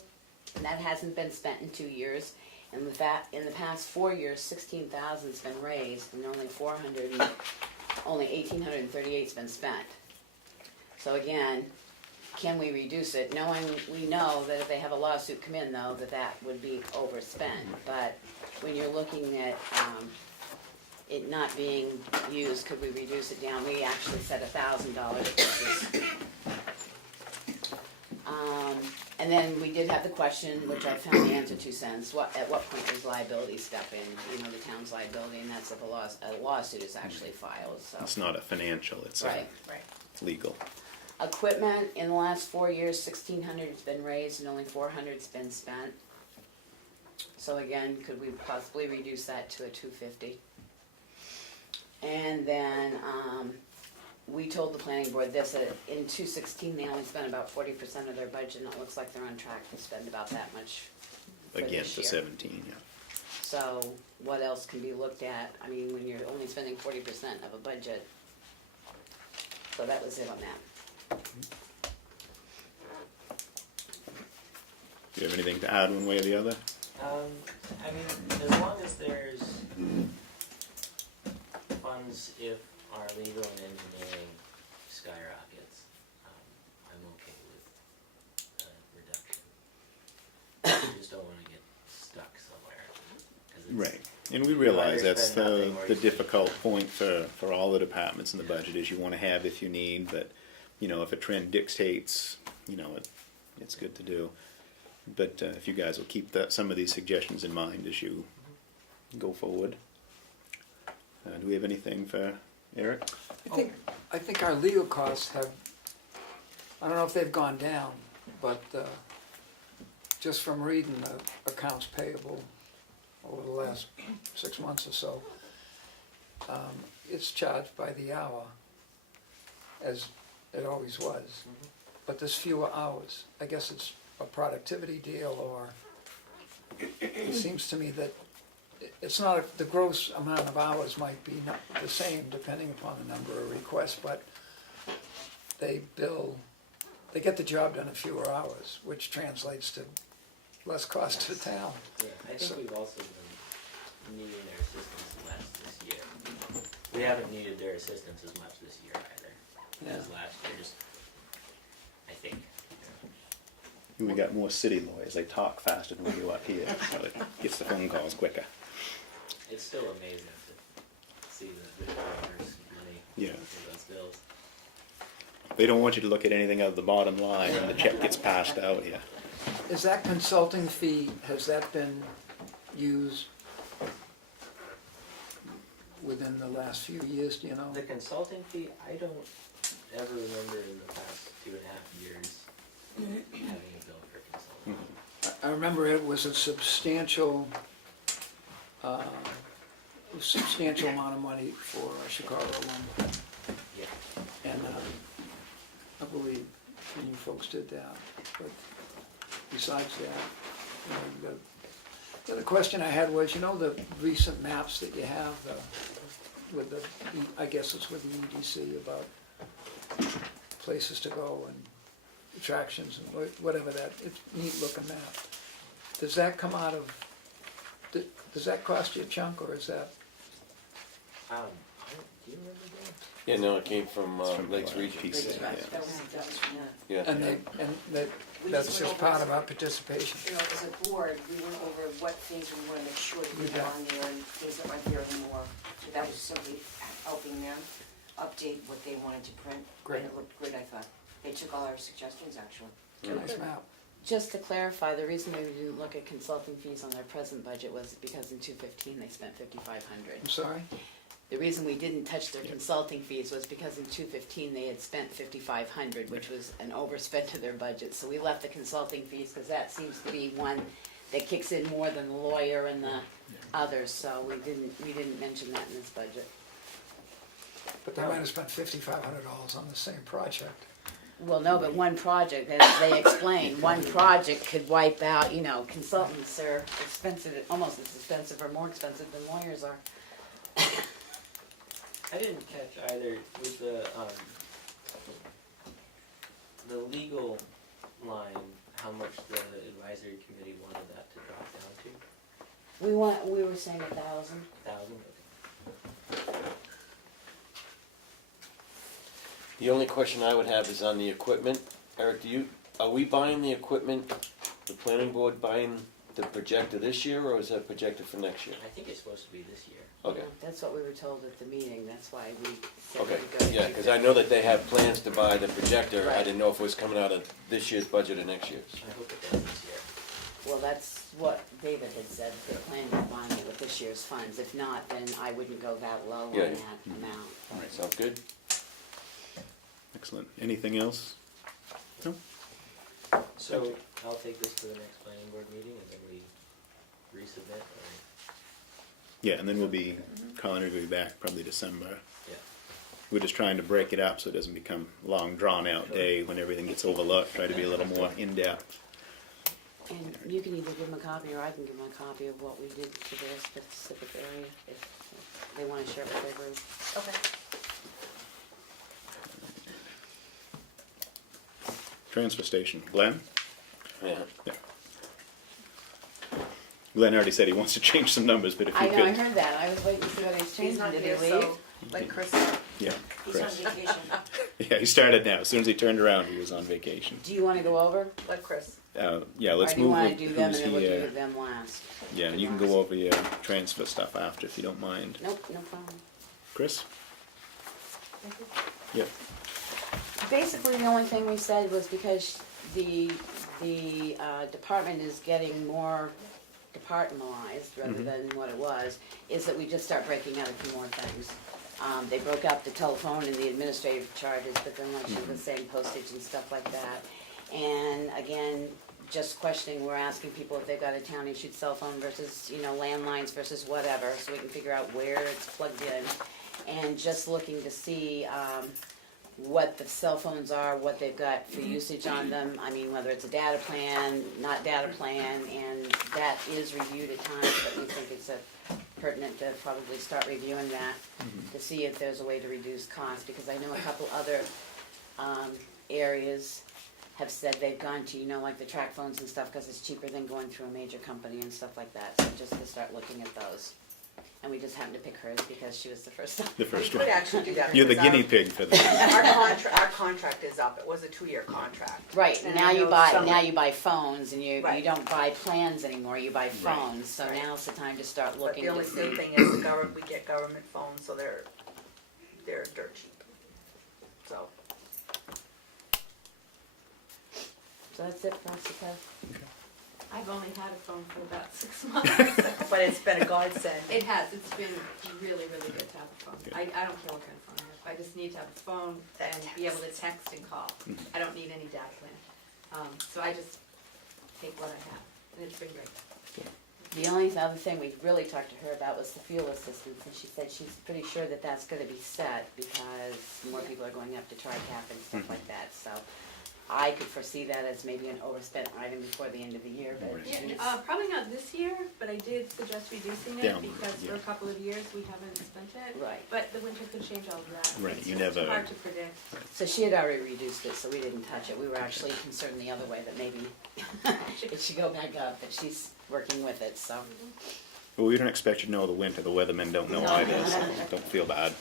that hasn't been spent in 2 years. And with that, in the past 4 years, 16,000's been raised, and only 1,838's been spent. So again, can we reduce it? Knowing we know that if they have a lawsuit come in, though, that would be overspent. But when you're looking at it not being used, could we reduce it down? We actually said $1,000. And then we did have the question, which I found the answer to since, at what point does liability step in? You know, the town's liability, and that's if a lawsuit is actually filed, so. It's not a financial, it's Right. legal. Equipment, in the last 4 years, 1,600's been raised and only 400's been spent. So again, could we possibly reduce that to a 250? And then, we told the planning board this, that in 2016, they only spent about 40% of their budget, and it looks like they're on track to spend about that much for Again, this for year. 17, yeah. So what else can be looked at? I mean, when you're only spending 40% of a budget. So that was it on that. Do you have anything to add one way or the other? I mean, as long as there's funds if our legal and engineering skyrockets, I'm okay with reduction. I just don't wanna get stuck somewhere. 'Cause it's- Right, and we realize either that's spend nothing or the you- difficult point for all the departments in the budget is you wanna have if you need, but, you know, if a trend dictates, you know, it's good to do. But if you guys will keep some of these suggestions in mind as you go forward. Do we have anything for Eric? I think our legal costs have, I don't know if they've gone down, but just from reading the accounts payable over the last 6 months or so, it's charged by the hour, as it always was. But there's fewer hours. I guess it's a productivity deal, or it seems to me that it's not, the gross amount of hours might be not the same depending upon the number of requests, but they get the job done in fewer hours, which translates to less cost to the town. Yeah, I think So- we've also been needing their assistance less this year. We haven't needed their assistance as much this year either, as last year, just, I think. We got more city lawyers, they talk faster than we do up here, so it gets the phone calls quicker. It's still amazing to see the dollars money Yeah. for those bills. They don't want you to look at anything other than the bottom line when the check gets passed out here. Is that consulting fee, has that been used within the last few years, do you know? The consulting fee, I don't ever remember in the past 2.5 years having a bill for consulting. I remember it was a substantial amount of money for Chicago alumni. Yeah. And I believe you folks did that. But besides that, the other question I had was, the recent maps that you have with the, I guess it's with the EDC about places to go and attractions and whatever that, it's a neat looking map. Does that come out of, does that cost you a chunk, or is that? Do you remember that? Yeah, no, it came from Lakes Region. Piece, yeah. That was from that. Yeah. And We that's just just went part over of our participation. as a board, we went over what things we want to make sure that we We have got- on there and things that aren't there anymore. So that was simply helping them update what they wanted to print. Great. And it looked good, I thought. They took all our suggestions, actually. Nice map. Just to clarify, the reason we didn't look at consulting fees on their present budget was because in 2015 they spent $5,500. I'm sorry? The reason we didn't touch their consulting fees was because in 2015 they had spent $5,500, which was an overspend of their budget. So we left the consulting fees because that seems to be one that kicks in more than the lawyer and the others. So we didn't mention that in this budget. But they might have spent $5,500 on the same project. Well, no, but one project, as they explained, one project could wipe out, consultants are expensive, almost as expensive or more expensive than lawyers are. I didn't catch either with the legal line, how much the advisory committee wanted that to drop down to? We were saying 1,000. 1,000? The only question I would have is on the equipment. Eric, are we buying the equipment, the planning board buying the projector this year, or is that projected for next year? I think it's supposed to be this year. Okay, That's what we were told at the meeting, that's why we said okay, we'd go to yeah, because I know that they have plans to buy the projector. I Right. didn't know if it was coming out of this year's budget or next year's. I hope it does this year. Well, that's what David had said, they're planning on buying it with this year's funds. If not, then I wouldn't go that low on Yeah. that amount. All right, sounds good? Excellent. Anything else? No? So I'll take this to the next planning board meeting and then we resubmit, or, Yeah, and then Colin will be back probably December. yeah. We're just trying to break it up so it doesn't become a long, drawn-out day when everything gets overlooked. Try to be a little more in-depth. And you can either give them a copy or I can give them a copy of what we did to their specific area if they want to share it with their group. Okay. Transfer station. Glenn? Yeah. Yeah. Glenn already said he wants to change some numbers, but if you I could. know, I heard that, I was waiting to see what he's He's changing, not did he here, leave? so let Chris. Yeah, He's on Chris. vacation. Yeah, he started now. As soon as he turned around, he was on vacation. Do you want to go over? Let Chris. Yeah, let's Or do you move want with to do them and who's then we'll do here. them last? Yeah, you can go over your transfer stuff after if you don't mind. Nope, no problem. Chris? Yeah. Basically, the only thing we said was because the department is getting more departmentalized rather than what it was, is that we just start breaking out a few more things. They broke out the telephone and the administrative charges, but then like she was saying, postage and stuff like that. And again, just questioning, we're asking people if they've got a town issued cell phone versus, landlines versus whatever, so we can figure out where it's plugged in. And just looking to see, what the cell phones are, what they've got for usage on them. I mean, whether it's a data plan, not data plan, and that is reviewed at times, but we think it's pertinent to probably start reviewing that to see if there's a way to reduce costs, because I know a couple other areas have said they've gone to, like the track phones and stuff, because it's cheaper than going through a major company and stuff like that, so just to start looking at those. And we just happened to pick hers because she was the first one. The first We one. could actually do that. You're the because guinea pig for this. Our contract is up, it was a 2-year contract. Right, And now I you know buy, some- now you buy phones and you Right. don't buy plans anymore, you buy phones. So Right. now's the time to start But looking the only to good see. thing is we get government phones, so they're dirt cheap. So, So that's it for us to tell. I've only had a phone for about 6 months. but it's been a godsend. It has, it's been really, really good to have a phone. I don't care what kind of phone I have, I just need to have a phone and be able to text and call. I don't need any data plan. So I just take what I have, and it's been great. The only other thing we really talked to her about was the fuel assistance, and she said she's pretty sure that that's gonna be set because more people are going up to TRICAP and stuff like that, so I could foresee that as maybe an overspent item before the end of the year, but Yeah, she's- probably not this year, but I did suggest reducing it Down, because for yeah. a couple of years we haven't spent it. Right. But the winter could change all of that. Right, It's you just never- hard to predict. So she had already reduced it, so we didn't touch it. We were actually concerned the other way, that maybe it should go back up, but she's working with it, so. Well, we don't expect you to know the winter. The weathermen don't know either, so don't feel bad.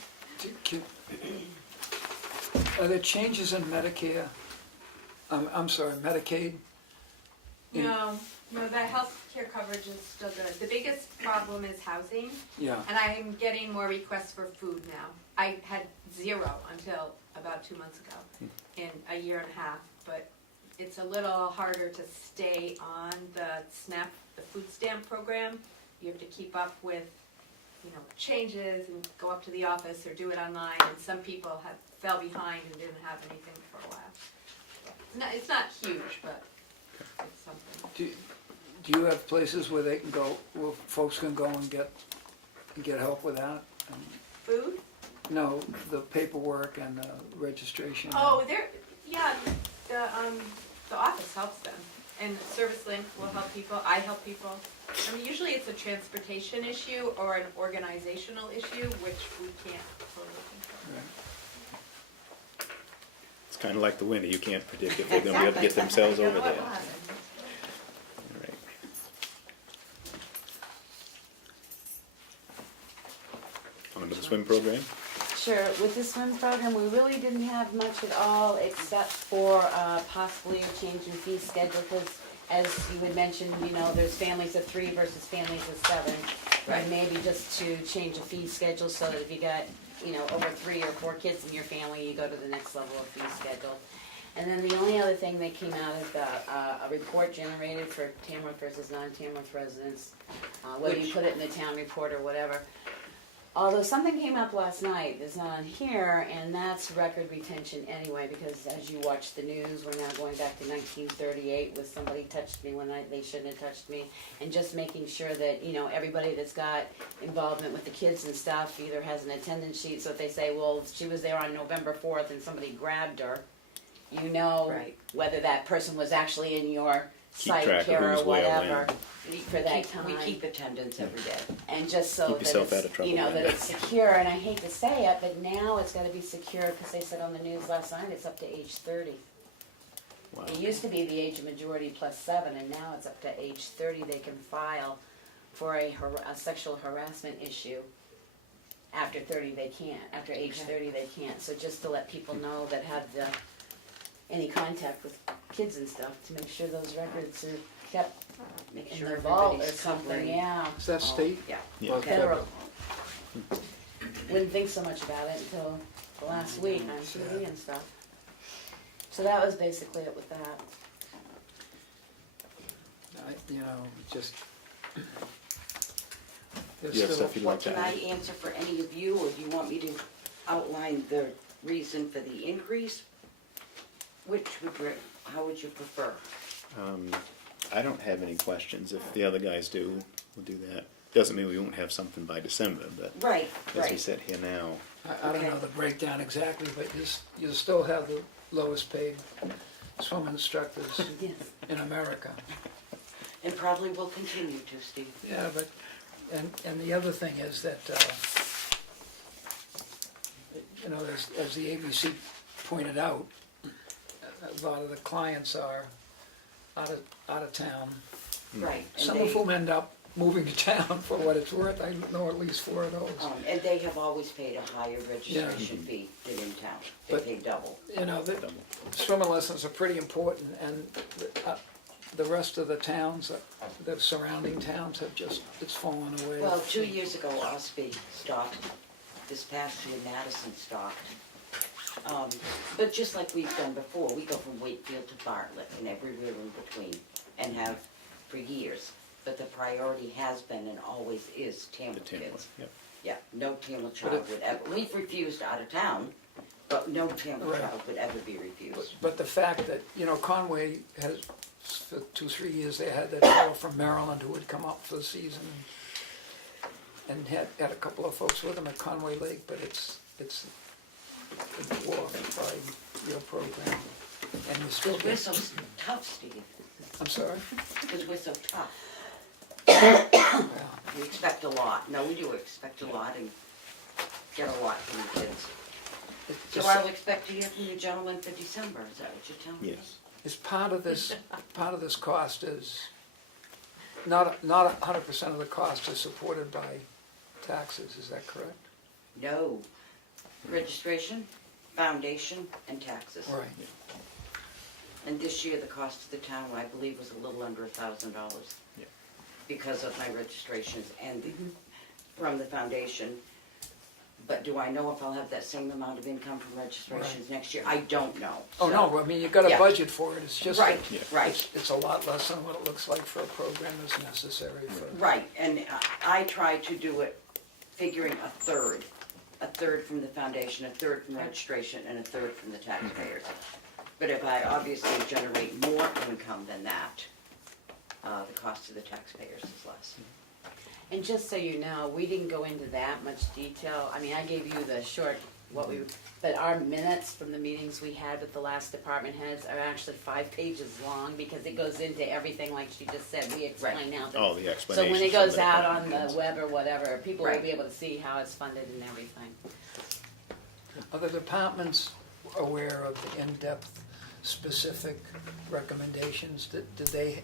Are there changes in Medicare? I'm sorry, Medicaid? No, that health care coverage is still good. The biggest problem is housing, Yeah, and I'm getting more requests for food now. I had 0 until about 2 months ago, in a year and a half, but it's a little harder to stay on the SNAP, the food stamp program. You have to keep up with, changes and go up to the office or do it online, and some people fell behind and didn't have anything for a while. It's not huge, but it's something. do you have places where they can go, where folks can go and get help with that? Food? No, the paperwork and the registration. Oh, the office helps them, and Service Link will help people, I help people. I mean, usually it's a transportation issue or an organizational issue, which we can't totally control. Right. It's kind of like the winter. You can't predict if they're going to be able to get themselves over there. All right. On to the swim program. Sure, with the swim program, we really didn't have much at all except for possibly a change in fee schedule, because as you had mentioned, there's families of 3 versus families of 7. And maybe just to change the fee schedule so that if you got, over 3 or 4 kids in your family, you go to the next level of fee schedule. And then the only other thing that came out is a report generated for Tamworth versus non-Tamworth residents, whether you put it in the town report or whatever. Although something came up last night that's not on here, and that's record retention anyway, because as you watch the news, we're now going back to 1938 with somebody touched me when they shouldn't have touched me, and just making sure that, everybody that's got involvement with the kids and stuff either has an attendance sheet, so if they say, well, she was there on November 4th and somebody grabbed her, Right. whether that person was actually in your Keep site track of care or who's where whatever when. for that time. We keep attendance every day. And just so Keep that yourself out of it's, trouble, that Linda. it's secure, and I hate to say it, but now it's gotta be secure, because they said on the news last night, it's up to age 30. Wow. It used to be the age of majority plus 7, and now it's up to age 30, they can file for a sexual harassment issue. After 30, they can't, after age 30, they can't, so just to let people know that have any contact with kids and stuff, to make sure those records are kept Make in sure the vault or everybody's something, covering. yeah. Is that state? Yeah. Yeah. Or Federal. Wouldn't think so much about it until the last week on TV and stuff. So that was basically it with that. Just. You have stuff you'd like What to can I add? answer for any of you, or do you want me to outline the reason for the increase? How would you prefer? I don't have any questions. If the other guys do, we'll do that. Doesn't mean we won't have something by December, but Right, as we right. sit here now, I don't know the breakdown exactly, but you still have the lowest paid swim instructors Yes. in America. And probably will continue to, Steve. Yeah, but, and the other thing is that, as the ABC pointed out, a lot of the clients are out of town. Right. and Some they- of whom end up moving to town for what it's worth. I know at least 4 of those. And they have always paid a higher registration fee than in town. They But- pay double. You know, the swimming lessons are pretty important, and the rest of the towns, the surrounding towns have just, it's fallen away. Well, 2 years ago, Osby stopped. This past year, Madison stopped. But just like we've done before, we go from Wakefield to Bartlett and everywhere in between, and have for years. But the priority has been and always is The Tamworth Tamworth, kids. yep. Yeah, no Tamworth child would ever, we've refused out of town, but no Tamworth Right. child would ever be refused. But the fact that, you know, Conway has, for 2-3 years, they had that fellow from Maryland who would come up for the season and had a couple of folks with him at Conway Lake, but it's dwarfed by your program. And you still Because we're get, so tough, Steve, I'm sorry? because we're so tough. Yeah. We expect a lot. No, we do expect a lot and get a lot from the kids. It's So just- I'll expect to hear from you gentlemen for December, is that what you're telling me? Yes. Is part of this cost is, not 100% of the cost is supported by taxes, is that correct? No. Registration, foundation, and taxes. Right. And this year, the cost to the town, I believe, was a little under $1,000. Yeah. Because of my registrations and from the foundation. But do I know if I'll have that same amount of income from registrations next year? I don't know. Oh, So- no, I mean, you've got a Yeah. budget for it, it's just that Right, Yeah. right. it's a lot less than what it looks like for a program that's necessary for. Right, and I try to do it figuring a third from the foundation, a third from registration, and a third from the taxpayers. But if I obviously generate more income than that, the cost to the taxpayers is less. And just so you know, we didn't go into that much detail. I mean, I gave you the short, but our minutes from the meetings we had with the last department heads are actually 5 pages long, because it goes into everything like she just said, we explain out. All the So explanations. when it from goes the out on department the heads. web or whatever, people will Right. be able to see how it's funded and everything. Are the departments aware of the in-depth specific recommendations? Did they,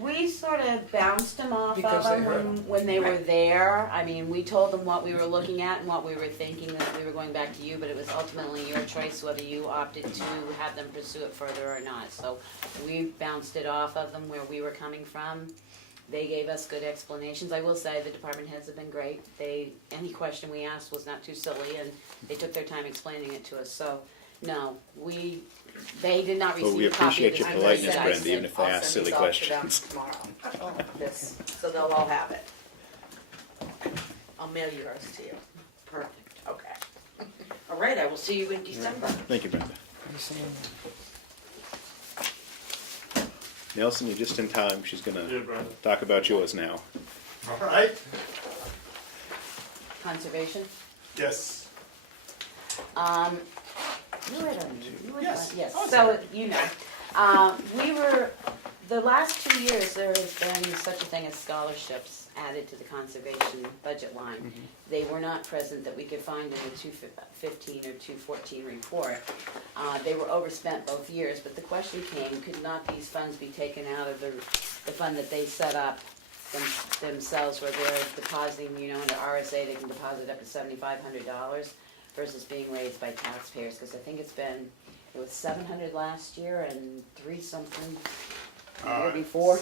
We sort of bounced them off of Because they them heard 'em. when they were Right. there. I mean, we told them what we were looking at and what we were thinking, that we were going back to you, but it was ultimately your choice whether you opted to have them pursue it further or not. So we bounced it off of them where we were coming from. They gave us good explanations. I will say the department heads have been great. Any question we asked was not too silly, and they took their time explaining it to us. So, no, they did not Well, receive we a copy of appreciate this. your I'm gonna politeness, send- Brenda, even if they I'll ask send silly these off to them questions. tomorrow. This, so they'll all have it. I'll mail yours to you. Perfect. Okay. All right, I will see you in December. Thank you, Brenda. you saying, Nelson, you're just in time. She's gonna Brenda. talk about yours now. All right, Conservation. yes. You had on, you were, Yes. yes, Oh, so, sorry. you know, the last 2 years, there has been such a thing as scholarships added to the conservation budget line. They were not present that we could find in the 215 or 214 report. They were overspent both years, but the question came, could not these funds be taken out of the fund that they set up themselves, where they're depositing, into RSA, they can deposit up to $7,500 versus being raised by taxpayers, because I think it was 700 last year and 3 something the year before.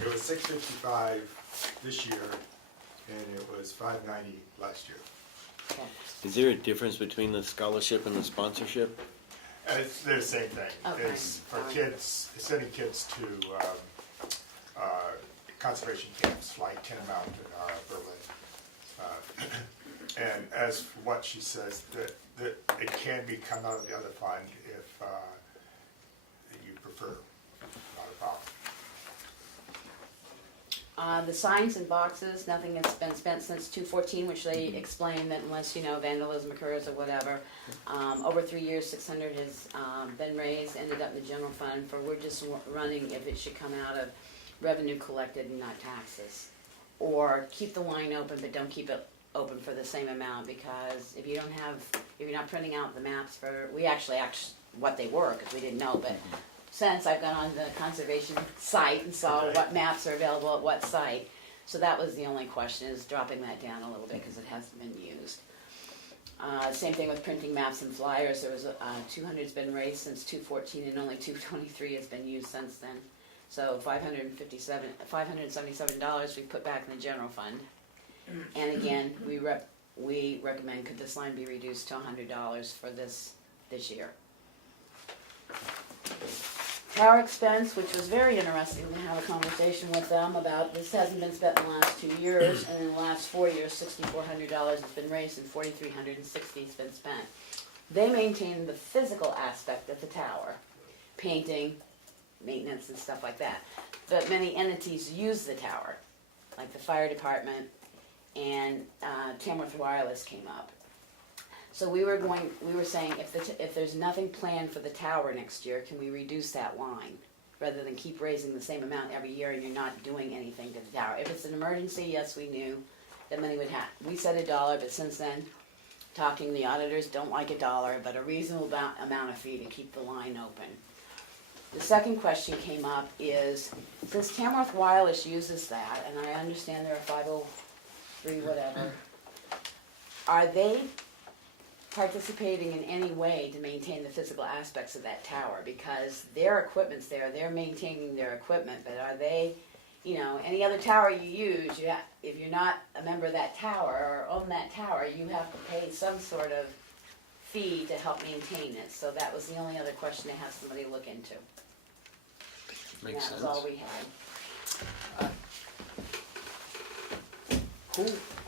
It was $655 this year, and it was $590 last year. Okay. is there a difference between the scholarship and the sponsorship? They're the same thing. Okay. It's for kids, sending kids to conservation camps like Mountain or Berlin. And as for what she says, that it can be come out of the other fund if you prefer, not a problem. The signs and boxes, nothing has been spent since 214, which they explained that unless, vandalism occurs or whatever. Over 3 years, 600 has been raised, ended up in the general fund for, we're just running if it should come out of revenue collected and not taxes. Or keep the line open, but don't keep it open for the same amount, because if you're not printing out the maps we actually what they were, because we didn't know, but since I've gone on the conservation site and saw Okay. what maps are available at what site. So that was the only question, is dropping that down a little bit because it hasn't been used. Same thing with printing maps and flyers. There was 200's been raised since 214 and only 223 has been used since then. So $577 we put back in the general fund. And again, we recommend could this line be reduced to $100 for this year. Tower expense, which was very interesting to have a conversation with them about. This hasn't been spent in the last 2 years, and in the last 4 years, $6,400 has been raised and $4,360 has been spent. They maintain the physical aspect of the tower, painting, maintenance, and stuff like that. But many entities use the tower, like the fire department and Tamworth Wireless came up. So we were saying if there's nothing planned for the tower next year, can we reduce that line rather than keep raising the same amount every year and you're not doing anything to the tower? If it's an emergency, yes, we knew that money would have. We said $1, but since then, the auditors don't like $1, but a reasonable amount of fee to keep the line open. The second question came up is, since Tamworth Wireless uses that, and I understand they're a 503 whatever, are they participating in any way to maintain the physical aspects of that tower? Because their equipment's there, they're maintaining their equipment, but are they, any other tower you use, if you're not a member of that tower or own that tower, you have to pay some sort of fee to help maintain it. So that was the only other question to have somebody look into. Makes That sense. was all we had.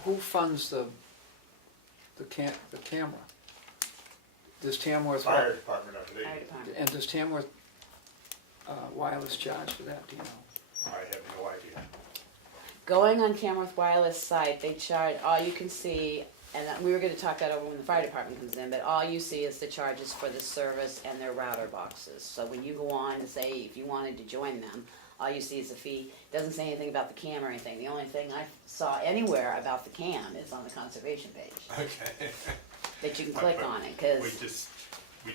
Who funds the camera? Does Tamworth? Fire department, I believe. Fire department. And does Tamworth Wireless charge for that, do you know? I have no idea. Going on Tamworth Wireless site, they charge, all you can see, and we were gonna talk that over when the fire department comes in, but all you see is the charges for the service and their router boxes. So when you go on and say if you wanted to join them, all you see is a fee. Doesn't say anything about the cam or anything. The only thing I saw anywhere about the cam is on the conservation page, Okay. that you can click on it, We cause,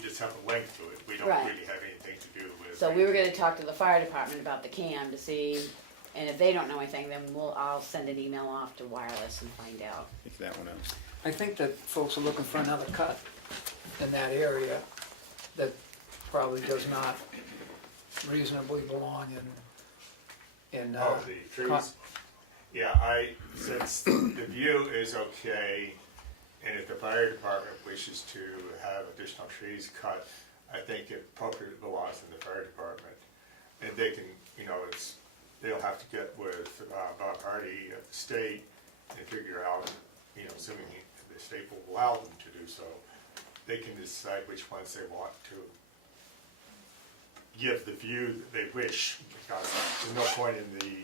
just have a link to it. We don't Right. really have anything to do with. so we were gonna talk to the fire department about the cam to see, and if they don't know anything, then I'll send an email off to Wireless and find out. Pick that one out. I think that folks are looking for another cut in that area that probably does not reasonably belong in Oh, the trees? Yeah, since the view is okay, and if the fire department wishes to have additional trees cut, I think it appropriately belongs in the fire department. And they can, they'll have to get with Bob Hardy at the state and figure out, assuming the state will allow them to do so, they can decide which ones they want to give the view that they wish, because there's no point in the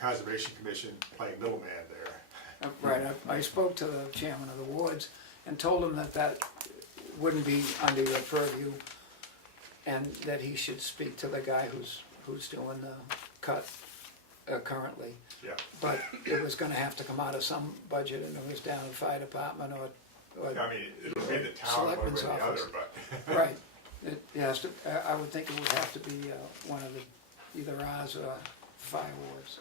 Conservation Commission playing middleman there. Right, I spoke to the chairman of the wards and told him that wouldn't be under your purview, and that he should speak to the guy who's doing the cut currently. Yeah. But it was gonna have to come out of some budget, and it was down in the fire department or I mean, it'll be the town one way or Selectmen's the office. other, but. Right, it has to, I would think it would have to be one of the, either ours or fire wards.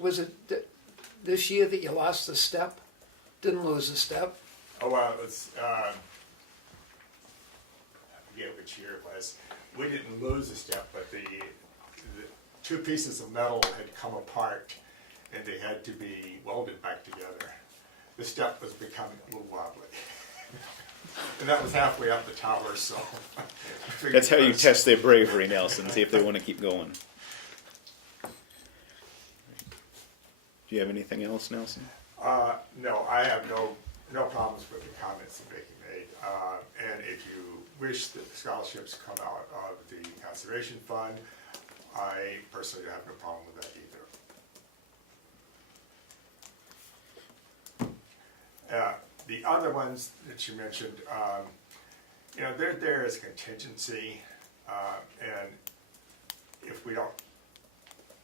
Was it this year that you lost the step? Didn't lose the step? Oh, well, it's, I forget which year it was. We didn't lose a step, but the two pieces of metal had come apart and they had to be welded back together. The step was becoming a little wobbly. And that was halfway up the tower, so. I figured That's how you let's- test their bravery, Nelson, see if they want to keep going. Do you have anything else, Nelson? No, I have no problems with the comments that Becky made. And if you wish that the scholarships come out of the conservation fund, I personally have no problem with that either. The other ones that you mentioned, they're there as contingency, and if we don't,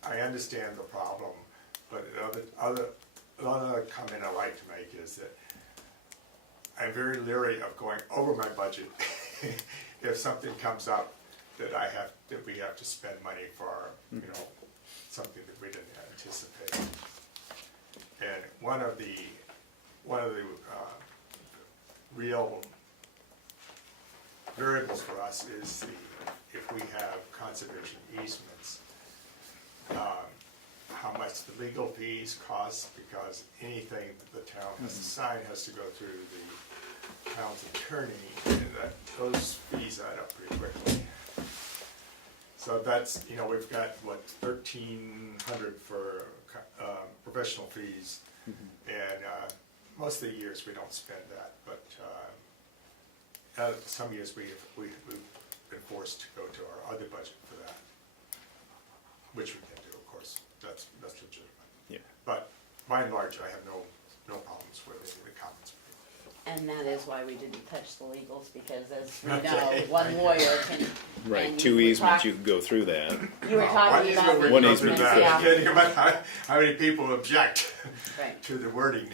I understand the problem, but another comment I like to make is that I'm very leery of going over my budget if something comes up that we have to spend money for, you know, something that we didn't anticipate. And one of the real variables for us is if we have conservation easements, how much the legal fees cost, because anything that the town has to sign has to go through the town's attorney, and those fees add up pretty quickly. So that's, you know, we've got, what, 1,300 for professional fees, and most of the years we don't spend that, but some years we've been forced to go to our other budget for that, which we can do, of course. That's legitimate. Yeah. But by and large, I have no problems with any of the comments. And that is why we didn't touch the legals, because as we Okay. know, one lawyer can. Right, and two were easements, talk- you could go through that. You were talking about. we One go easement through you that. could. Can you imagine how many people object Right. to the wording?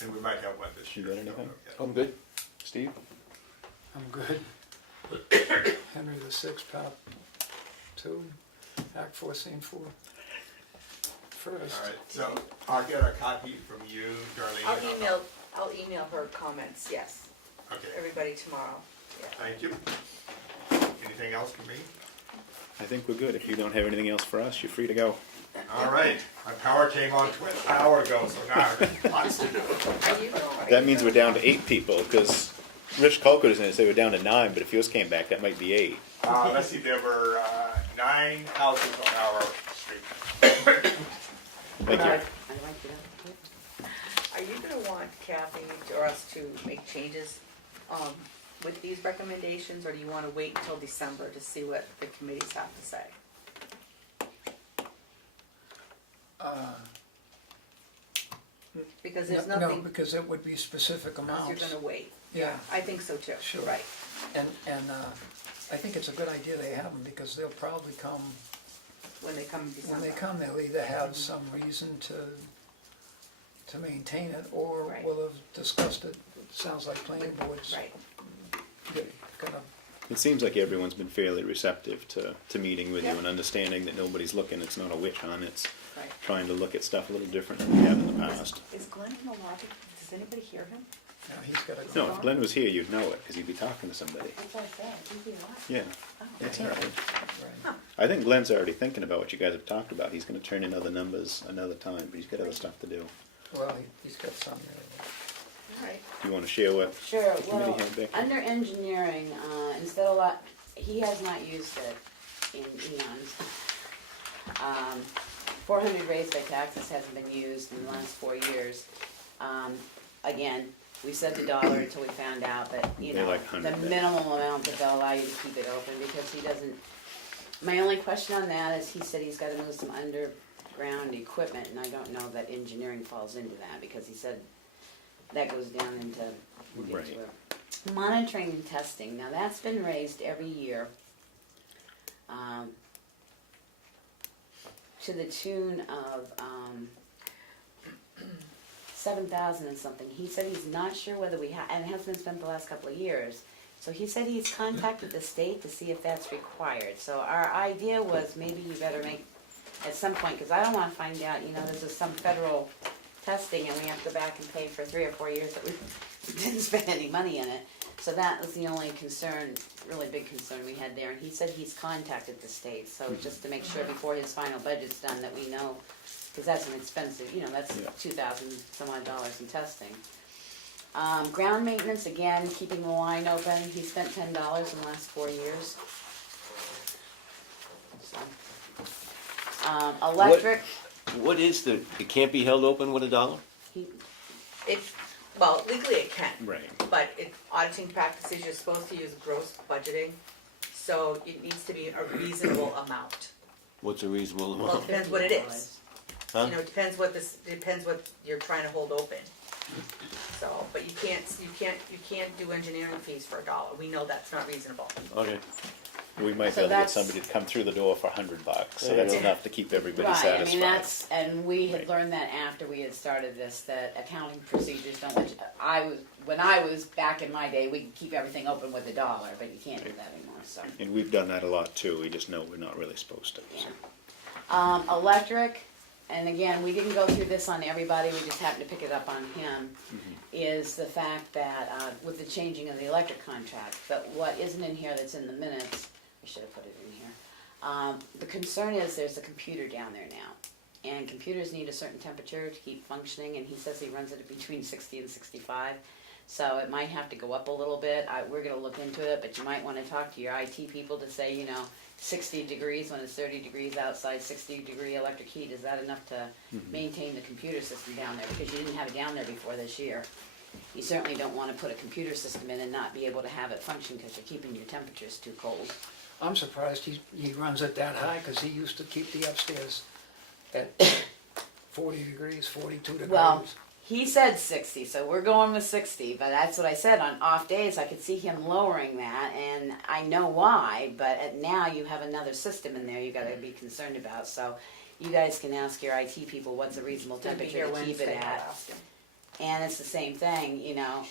And we might have one this You year. got anything? I'm good. Steve? I'm good. Henry VI, Part 2, Act 4, Scene 4. First. All right, so I'll get a copy from you, Darlene. I'll email her comments, yes, Okay, everybody tomorrow. thank you. Anything else for me? I think we're good. If you don't have anything else for us, you're free to go. All right, my power came on an hour ago, so now lots to do. That means we're down to 8 people, because Rich Colquitt is gonna say we're down to 9, but if yours came back, that might be 8. Let's see, there were 9 houses on our street. Thank you. I like that. Are you gonna want Kathy or us to make changes, with these recommendations, or do you wanna wait until December to see what the committees have to say? Because there's No, nothing, because it would be specific you're amounts. gonna wait. Yeah. I think so too, Sure. you're right. And I think it's a good idea they have them, because they'll probably come, When they come in December. when they come, they'll either have some reason to maintain it, or Right. will have discussed it. Sounds like planning boards Right. gonna, It seems like everyone's been fairly receptive to meeting with you Yep. and understanding that nobody's looking, it's not a witch hunt, it's Right. trying to look at stuff a little different than we have in the past. Is Glenn in the lobby? Does anybody hear him? he's gotta go. No, if Glenn was here, you'd know it, because he'd be talking to somebody. That's what I said, easy enough. Yeah, that's all right. Right. I think Glenn's already thinking about what you guys have talked about. He's gonna turn in other numbers another time, but he's got other stuff to do. Well, he's got some there. All right. Do you wanna share what Sure, the committee well, had, Becky? under engineering, instead of he has not used it in eons. 400 raised by taxes hasn't been used in the last 4 years. Again, we said the dollar until we found out that, you They're know, like the 100 then. minimum amount that they'll allow you to keep it open, because he doesn't, my only question on that is, he said he's gotta move some underground equipment, and I don't know that engineering falls into that, because he said that goes down into, we'll get to Right. it. Monitoring and testing, now that's been raised every year, to the tune of, 7,000 and something. He said he's not sure whether we have, and it has been spent the last couple of years. So he said he's contacted the state to see if that's required. So our idea was, maybe you better make, at some point, because I don't want to find out, you know, this is some federal testing and we have to go back and pay for 3 or 4 years that we didn't spend any money in it. So that was the only concern, really big concern we had there. And he said he's contacted the state, so just to make sure before his final budget's done that we know, because that's an expensive, you know, that's Yeah. $2,000 some odd dollars in testing. Ground maintenance, again, keeping the line open, he spent $10 in the last 4 years. So, electric, What is it can't be held open with $1? Well, legally it can. Right. But in auditing practices, you're supposed to use gross budgeting, so it needs to be a reasonable amount. What's a reasonable Well, it amount? depends what it is. Huh? You know, it depends what you're trying to hold open. So, but you can't do engineering fees for $1. We know that's not reasonable. Okay. We might be So able to get that's- somebody to come through the door for $100, so There you that's go. enough to keep everybody Right, satisfied. I mean, that's, and we had Right. learned that after we had started this, that accounting procedures don't let you, when I was back in my day, we could keep everything open with $1, but you can't do that anymore, so. And we've done that a lot too, we just know we're not really supposed to. So. Electric, and again, we didn't go through this on everybody, we just happened to pick it up on him, is the fact that, with the changing of the electric contract, but what isn't in here that's in the minutes, I should have put it in here. The concern is there's a computer down there now, and computers need a certain temperature to keep functioning, and he says he runs it at between 60 and 65. So it might have to go up a little bit. We're gonna look into it, but you might wanna talk to your IT people to say, 60 degrees when it's 30 degrees outside, 60-degree electric heat, is that enough to maintain the computer system down there? Because you didn't have it down there before this year. You certainly don't wanna put a computer system in and not be able to have it function because you're keeping your temperatures too cold. I'm surprised he runs it that high, because he used to keep the upstairs at 40 degrees, 42 degrees. Well, he said 60, so we're going with 60, but that's what I said. On off days, I could see him lowering that, and I know why, but now you have another system in there you gotta be concerned about, so you guys can ask your IT people what's a reasonable Gonna be temperature here to keep it Wednesday, I'll at. ask him. And it's the same thing,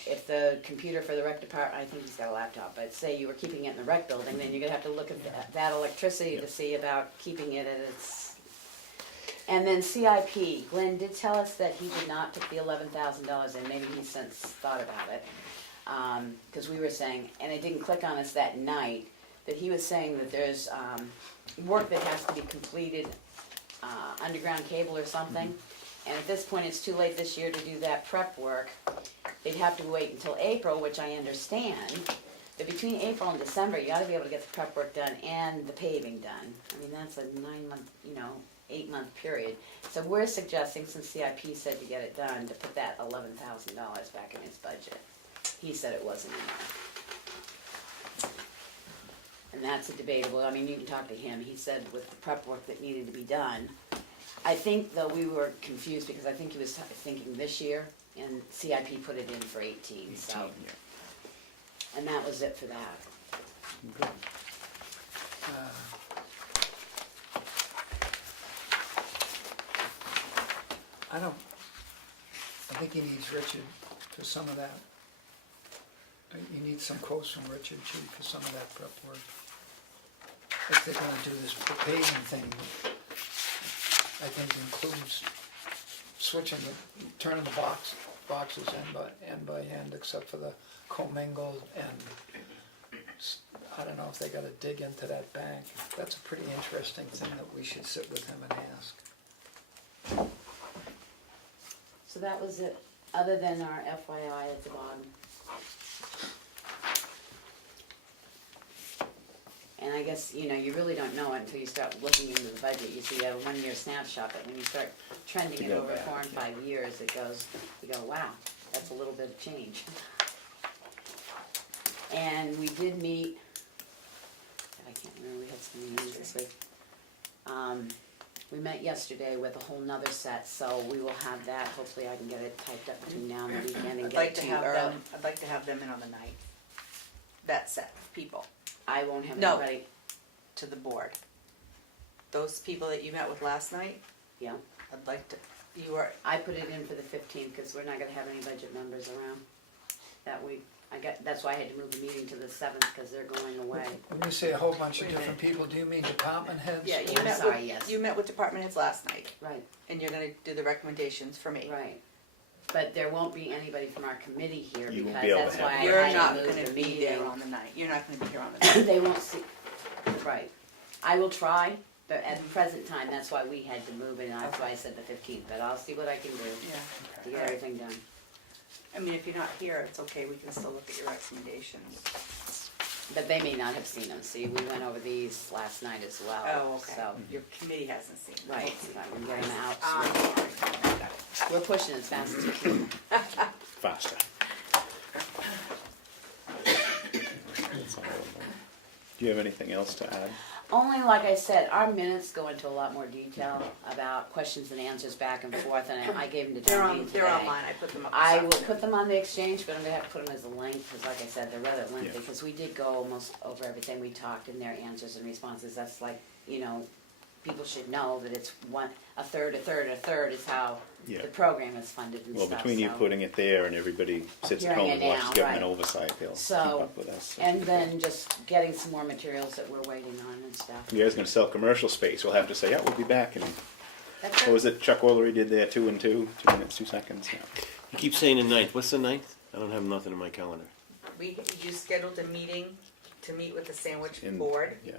if the computer for the rec department, I think he's got a laptop, but say you were keeping it in the rec building, then you're gonna have to look at that electricity to see about keeping it at its. And then CIP, Glenn did tell us that he did not put the $11,000 in, maybe he's since thought about it. Cause we were saying, and it didn't click on us that night, that he was saying that there's, work that has to be completed, underground cable or something. And at this point, it's too late this year to do that prep work. They'd have to wait until April, which I understand. But between April and December, you gotta be able to get the prep work done and the paving done. I mean, that's a 9-month, 8-month period. So we're suggesting, since CIP said to get it done, to put that $11,000 back in his budget. He said it wasn't in there. And that's a debatable, I mean, you can talk to him. He said with the prep work that needed to be done. I think, though, we were confused because I think he was thinking this year, and CIP put it in for 18, so. And that was it for that. I think he needs Richard for some of that. You need some quotes from Richard, Chief, for some of that prep work. If they're gonna do this paving thing, I think includes switching turning the boxes end by end, except for the commingled, and I don't know if they gotta dig into that bank. That's a pretty interesting thing that we should sit with him and ask. So that was it, other than our FYI at the bottom. And I guess, you really don't know it until you start looking into the budget. You see a 1-year snapshot, but when you start trending To it go over back, 4 and 5 years, you go, wow, that's a little bit of change. And we did meet, I can't remember, we had some meetings this week. We met yesterday with a whole nother set, so we will have that. Hopefully I can get it typed up between now and the weekend and I'd get like it to to you have early. them, I'd like to have them in on the night. That set of people, I won't have No. anybody, to the board. Those people that you met with last night, yeah. I'd like to, I put it in for the 15th because we're not gonna have any budget members around that week. That's why I had to move the meeting to the 7th because they're going away. When you say a whole bunch of Wait a different people, do you mean department heads? yeah, you I'm met sorry, with, yes. you met with department heads last night, Right, and you're gonna do the recommendations for me. right. But there won't be anybody from our committee here You won't because be able to that's have why I You're had not to move gonna the be there meeting. on the night, you're not gonna be here on the night. They won't see, right. I will try, but at the present time, that's why we had to move it, and that's why I said the 15th. But I'll see what I can do to get everything done. I mean, if you're not here, it's okay, we can still look at your recommendations. But they may not have seen them. See, we went over these last night as well. Oh, okay. So, Your committee hasn't seen them. right, so we're getting them out. Ah, We're pushing as fast as we can. Faster. Do you have anything else to add? Only, like I said, our minutes go into a lot more detail about questions and answers back and forth, and I gave them to John today. They're online, I put them up. I this will afternoon. put them on the exchange, but I'm gonna have to put them as a link, because like I said, they're rather lengthy, because we did go almost over everything we talked in their answers and responses. That's like, you know, people should know that it's a third is how Yeah. the program is funded and Well, stuff, between you so. putting it there and everybody sits at Hearing home it and watches now, government right. oversight, they'll keep So, up with us. and then just getting some more materials that we're waiting on and stuff. You guys gonna sell commercial space, we'll have to say, yeah, we'll be back in, That's what was it Chuck Woolery did there, 2 and 2, 2 minutes, 2 seconds, yeah. You keep saying the 9th. What's the 9th? I don't have nothing in my calendar. You scheduled a meeting to meet with the sandwich In- board Yeah,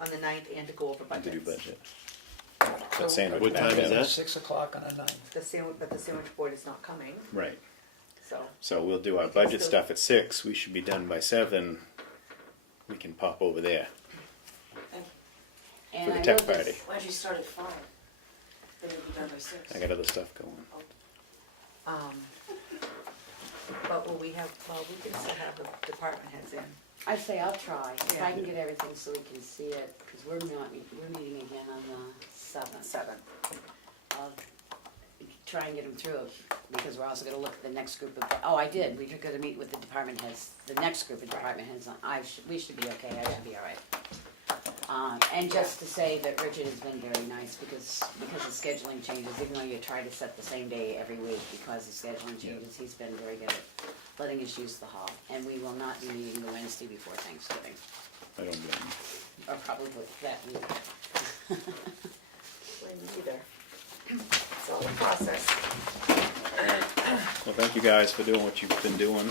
on the 9th and to go over to budgets. do budget. So- That sandwich What time back is in. that? 6 o'clock on the 9th. But the sandwich board is not coming, Right, so. so we'll do our We can budget still- stuff at 6, we should be done by 7, we can pop over there And for the I tech know party. this- Why'd you start at 5? Then it'd be done by 6. I got other stuff going. But will we have, well, we can still have the department heads in. I say I'll try, if Yeah. I can get everything so we can see it, because we're meeting again on the 7th. I'll try and get them through it, because we're also gonna look at the next group of, I did, we're gonna meet with the department heads, the next group of department heads, we should be okay, I should be all right. And just to say that Richard has been very nice, because of scheduling changes, even though you try to set the same day every week, because of scheduling changes, he's been very good at letting us use the hall. And we will not be meeting the Wednesday before Thanksgiving, I don't blame you. or probably that week. Blame me either. It's all a process. Well, thank you guys for doing what you've been doing.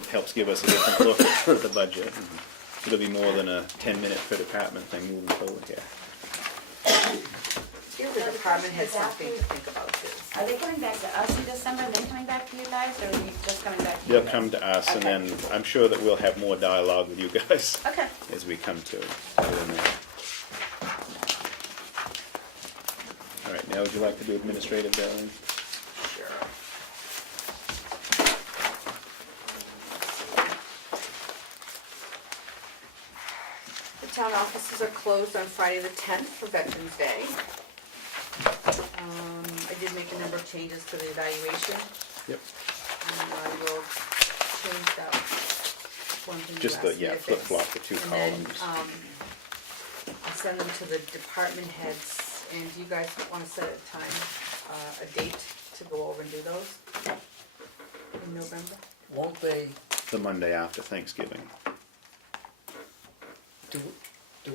It helps give us a different look at the budget. It'll be more than a 10-minute per department thing moving forward here. Give the department heads something to think about too. Are they coming back to us in December, and then coming back to you guys, or are they just coming back to you They'll guys? come to us, and Okay. then I'm sure that we'll have more dialogue with you guys Okay. as we come to that. All right, now would you like to do administrative, Darlene? Sure. The town offices are closed on Friday the 10th for Veterans Day. I did make a number of changes to the evaluation. Yep. And I will change that one thing you Just the, asked me yeah, to fix. flip-flop the 2 And then, columns. I'll send them to the department heads, and do you guys wanna set a time, a date to go over and do those? In November? Won't they, The Monday after Thanksgiving. do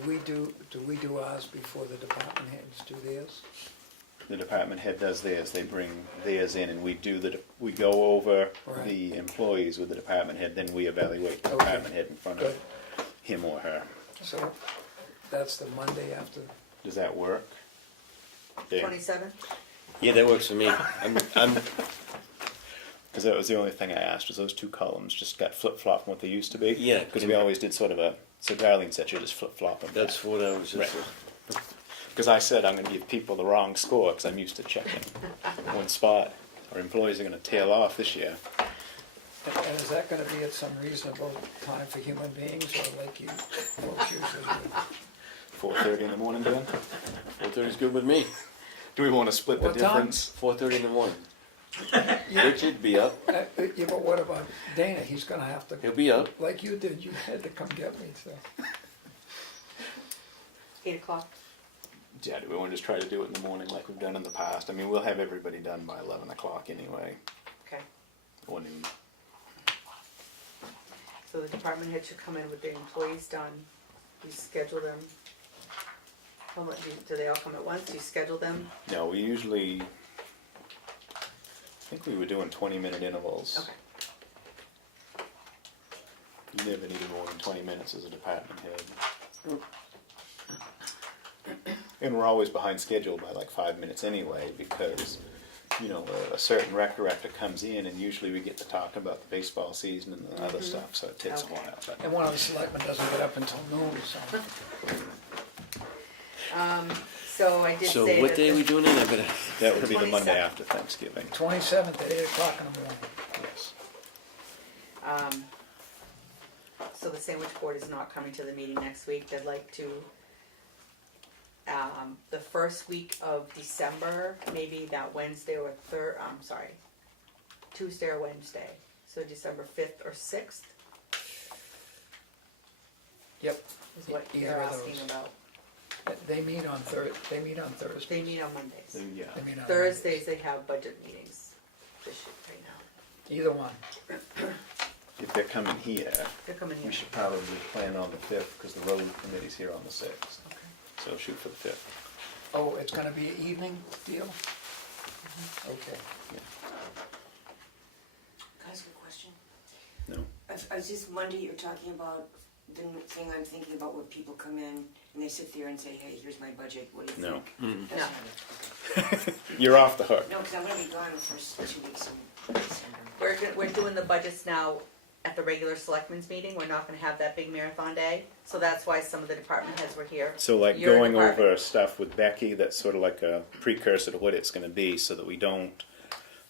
we do ours before the department heads do theirs? The department head does theirs, they bring theirs in, and we we go over Right. the employees with the department head, then we evaluate the Okay. department head in front of him or her. So that's the Monday after, Does that work? Dave? 27th? Yeah, that works for me. I'm Because that was the only thing I asked, was those 2 columns just got flip-flopped from what they used to be? Yeah. Because we always did sort of a, so Darlene said you just flip-flop them. That's what I was just. Because I said I'm gonna give people the wrong score, because I'm used to checking one spot. Our employees are gonna tail off this year. and is that gonna be at some reasonable time for human beings, or like you folks usually do? 4:30 in the morning, Dan? 4:30 is good with me. Do we wanna split the What time? difference? 4:30 in the morning. Richard, be up. Yeah, but what about Dana? He's gonna have to, He'll be up. like you did, you had to come get me, so. 8 o'clock? Yeah, do we wanna just try to do it in the morning like we've done in the past? I mean, we'll have everybody done by 11 o'clock anyway, Okay. or noon. So the department head should come in with their employees done. You schedule them. How much, do they all come at once? Do you schedule them? No, we usually, I think we were doing 20-minute intervals. Okay. You never needed more than 20 minutes as a department head. And we're always behind schedule by like 5 minutes anyway, because, you know, a certain rec director comes in, and usually we get to talk about the baseball season and the other stuff, so it takes a Okay. while. But And one of the selectmen doesn't get up until noon, so. So I did So say what that day are we the- doing it? I better. that would be the Monday 27th. after Thanksgiving. 27th at 8 o'clock in the morning. Yes. So the sandwich board is not coming to the meeting next week. They'd like to the first week of December, maybe that Wednesday or Tuesday or Wednesday. So December 5th or 6th Yep. is what Either you're of asking those. about. They meet on Thursday. They meet on Mondays. Yeah. They meet on Thursdays, they have budget meetings this year, right now. Either one. If they're coming here, They're coming we here. should probably plan on the 5th, because the road committee's here on the 6th. Okay. So shoot for the 5th. Oh, it's gonna be an evening deal? Okay. Can I ask a question? No? I was just Monday, you're talking about the thing I'm thinking about where people come in and they sit there and say, hey, here's my budget, what do you No. think? That's No. not it. You're off the hook. No, because I'm gonna be gone the first 2 weeks in December. We're doing the budgets now at the regular selectmen's meeting. We're not gonna have that big marathon day. So that's why some of the department heads were here. So like Your going department. over stuff with Becky, that's sort of like a precursor to what it's gonna be, so that we don't,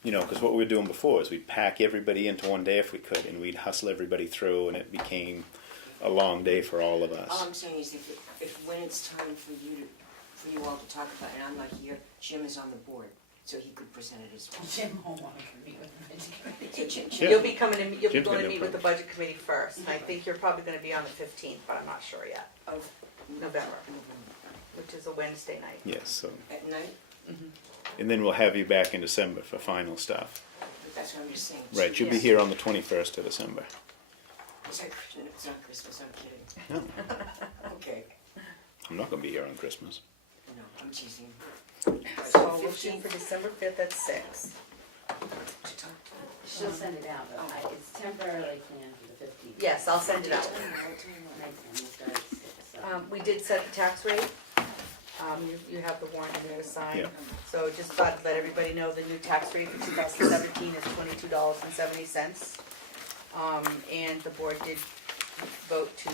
you know, because what we were doing before is we'd pack everybody into one day if we could, and we'd hustle everybody through, and it became a long day for all of All us. I'm saying is if when it's time for you all to talk about it, and I'm not here, Jim is on the board, so he could present it as well. Jim won't want to meet with me. Jim, Yeah. You'll be coming in, you'll be Jim's going got to no meet with the budget committee first. And I think you're probably gonna be on the 15th, but I'm not sure yet, Of November, which is a Wednesday night. Yes, so, At night, and then we'll have you back in December for final stuff. but that's what I'm just saying. Right, you'll be Yes. here on the 21st of December. It's not Christmas, it's not Christmas, I'm kidding. No, Okay, I'm not gonna be here on Christmas. no, I'm teasing. So we'll shoot for December 5th at 6. To talk to him. She'll send it out, but it's temporarily planned for the 15th. Yes, I'll send it out. Tell me what. Next time we'll start at 6, so. We did set the tax rate. You have the warrant in there to sign. Yeah. So just thought to let everybody know the new tax rate for 2017 is $22.70. And the board did vote to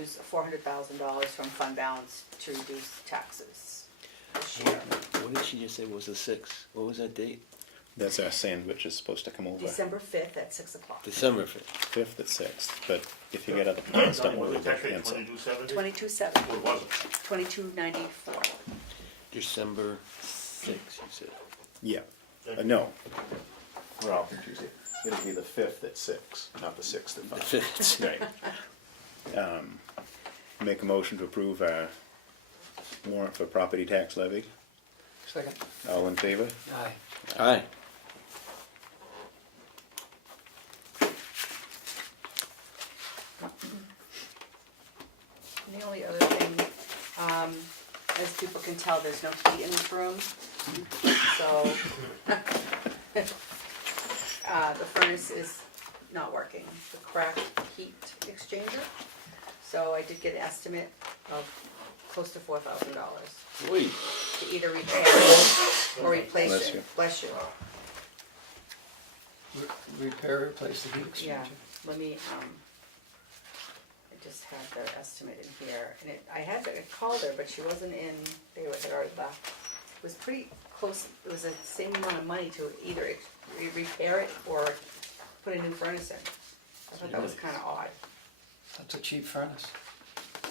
use $400,000 from fund balance to reduce taxes this year. What did she just say was the 6th? What was that date? That's our sandwich is supposed to come over. December 5th at 6 o'clock. December 5th. 5th at 6th, but if you get other plans, don't worry, Was the they'll tax rate cancel. 22.70? 22.7, Or was it? 22.94. December 6th, you said. Yeah, no, we're all confused. It'll be the 5th at 6, not the 6th at The 5. 5th. Right. Make a motion to approve our warrant for property tax levy. Second. All in favor? Aye. Aye. And the only other thing, as people can tell, there's no heat in this room, so the furnace is not working, the cracked heat exchanger. So I did get an estimate of close to $4,000 Wait. to either repair it or replace Bless you. it. Bless you. Repair, replace the heat exchanger. Yeah, let me, I just had their estimate in here, and I called her, but she wasn't in, they had already left. It was pretty close, it was the same amount of money to either repair it or put a new furnace in. I thought that was kinda odd. That's a cheap furnace. Oh,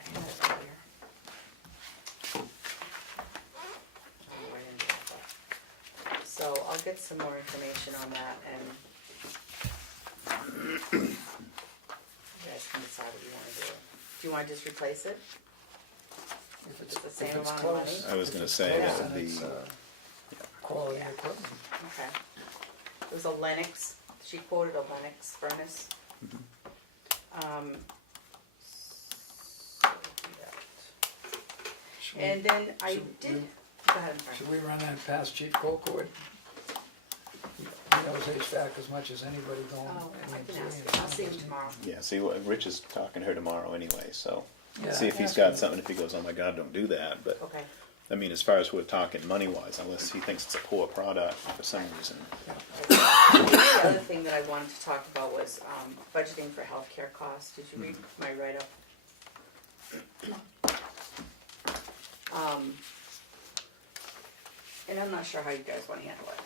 I had it earlier. Oh, right in there, but- So I'll get some more information on that and you guys can decide what you wanna do. Do you wanna just replace it? If It's the if same it's amount of close- money? I was if gonna it's say, close, that would then be- it's, quality Yeah. equipment. Okay. It was a Lennox, she quoted a Lennox furnace. So we'll do that. Should we- And then I should did, we- go ahead, I'm sorry. Should we run that past Chief Colcord? He knows HVAC as much as anybody going. Oh, in I the can employee ask in him, I'll town, see him doesn't he? tomorrow. Yeah, see, what Rich is talking to her tomorrow anyway, so, Yeah, see if he's ask got him. something, if he goes, oh my God, don't do that, but, Okay. I mean, as far as we're talking money-wise, unless he thinks it's a poor product for some reason. The other thing that I wanted to talk about was budgeting for healthcare costs. Did you read my write-up? And I'm not sure how you guys want to handle it.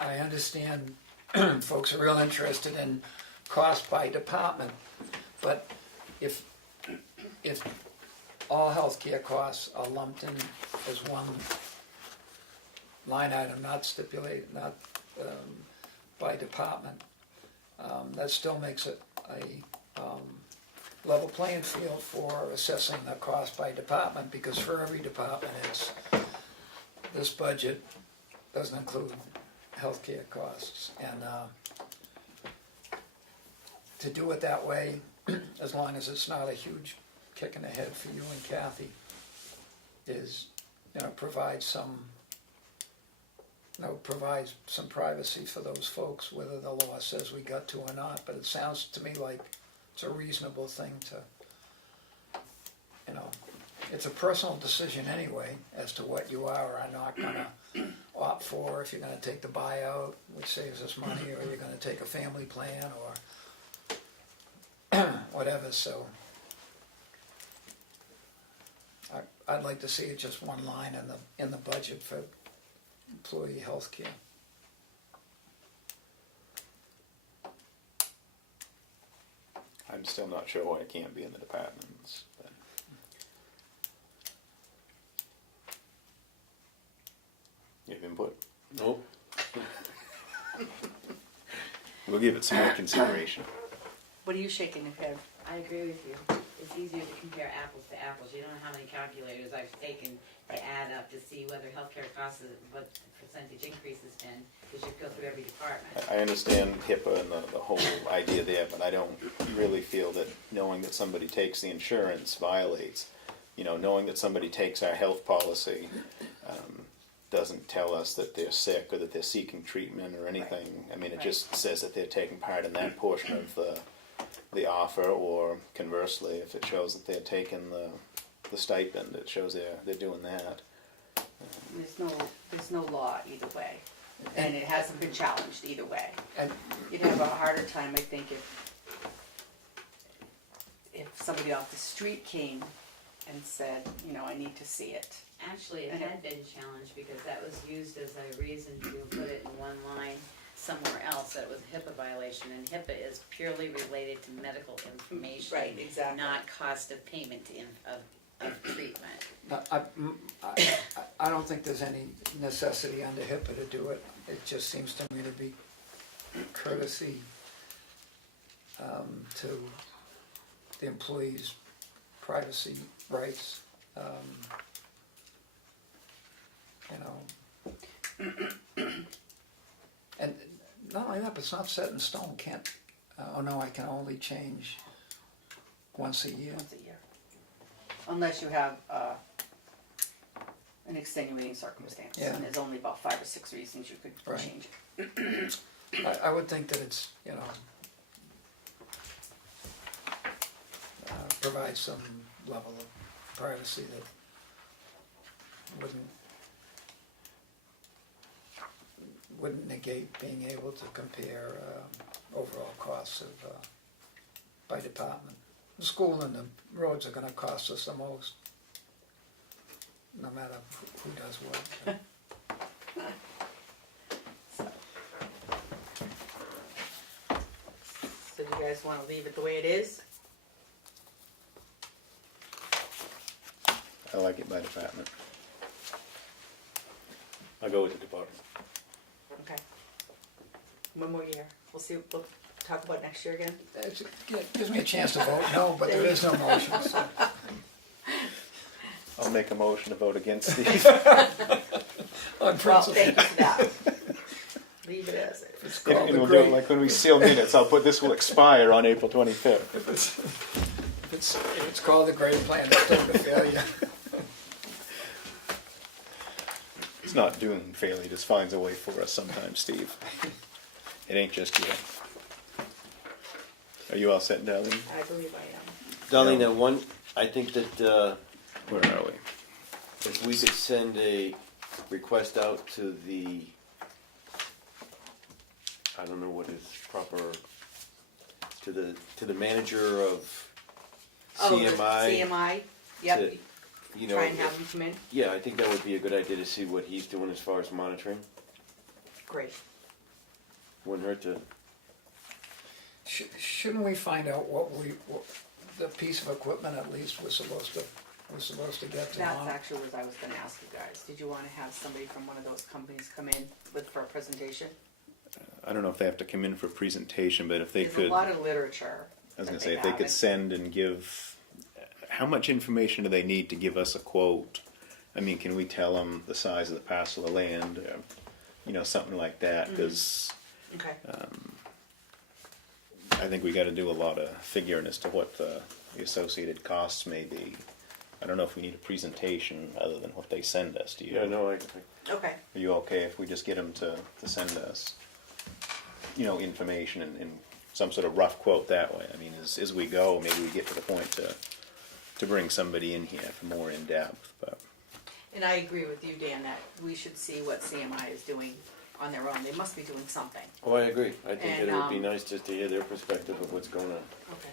I understand folks are real interested in cost by department. But if all healthcare costs are lumped in as one line item, not stipulated, not by department, that still makes it a level playing field for assessing the cost by department, because for every department, this budget doesn't include healthcare costs. And to do it that way, as long as it's not a huge kick in the head for you and Kathy, is, provides some privacy for those folks, whether the law says we got to or not. But it sounds to me like it's a reasonable thing to, it's a personal decision anyway as to what you are or are not gonna opt for, if you're gonna take the buyout, which saves us money, or you're gonna take a family plan, or whatever. So I'd like to see it just one line in the budget for employee health care. I'm still not sure why it can't be in the departments. But you have input? Nope. We'll give it some more consideration. What are you shaking your head? I agree with you. It's easier to compare apples to apples. You don't know how many calculators I've taken to add up to see whether healthcare costs, what the percentage increase has been, because you go through every department. I understand HIPAA and the whole idea there, but I don't really feel that knowing that somebody takes the insurance violates, knowing that somebody takes our health policy doesn't tell us that they're sick or that they're seeking treatment or anything. I mean, it just says that they're taking part in that portion of the offer, or conversely, if it shows that they're taking the stipend, it shows they're doing that. There's no law either way, and it hasn't been challenged either way. And You'd have a harder time, I think, if somebody off the street came and said, I need to see it. Actually, it had been challenged because that was used as a reason to put it in one line somewhere else, that it was a HIPAA violation, and HIPAA is purely related to medical information. Right, exactly. Not cost of payment of treatment. I don't think there's any necessity under HIPAA to do it. It just seems to me to be courtesy to the employees' privacy rights. And not only that, but it's not set in stone. I can only change once a year. Once a year. Unless you have an extenuating circumstance, Yeah. and there's only about 5 or 6 reasons you could Right. change it. I would think that it's, provides some level of privacy that wouldn't negate being able to compare overall costs by department. The school and the roads are going to cost us the most, no matter who does what. So do you guys want to leave it the way it is? I like it by department. I'll go with the department. Okay. One more year. We'll talk about next year again. It gives me a chance to vote no, but there is no motion. So. I'll make a motion to vote against Steve. On Well, principle. thank you for that. Leave it as it is. It's And called the we'll do it great. like when we seal minutes, I'll put this will expire on April 25th. If it's called the great plan, it's doomed to failure. It's not doomed failure, it just finds a way for us sometimes, Steve. It ain't just you. Are you all set, Darlene? I believe I am. Darlene, Yeah. I think that Where are we? if we could send a request out to the, I don't know what is proper, to the manager of CMI. CMI, yep. to, you know, Try and have them come in. Yeah, I think that would be a good idea to see what he's doing as far as monitoring. Great. Wouldn't hurt to. Shouldn't we find out what the piece of equipment at least was supposed to get to? That's actually what I was gonna ask you guys. Did you wanna have somebody from one of those companies come in for a presentation? I don't know if they have to come in for a presentation, but if they There's could, a lot of literature. I was gonna that say, if they they could have. send and give, how much information do they need to give us a quote? I mean, can we tell them the size of the parcel of land, something like that, because Okay. I think we gotta do a lot of figuring as to what the associated costs may be. I don't know if we need a presentation other than what they send us, do you? Yeah, no, Okay. Are you okay if we just get them to send us, information and some sort of rough quote that way? I mean, as we go, maybe we get to the point to bring somebody in here for more in-depth, but. And I agree with you, Dan, that we should see what CMI is doing on their own. They must be doing something. Oh, I agree. I think that And, it would be nice just to hear their perspective of what's going on. Okay.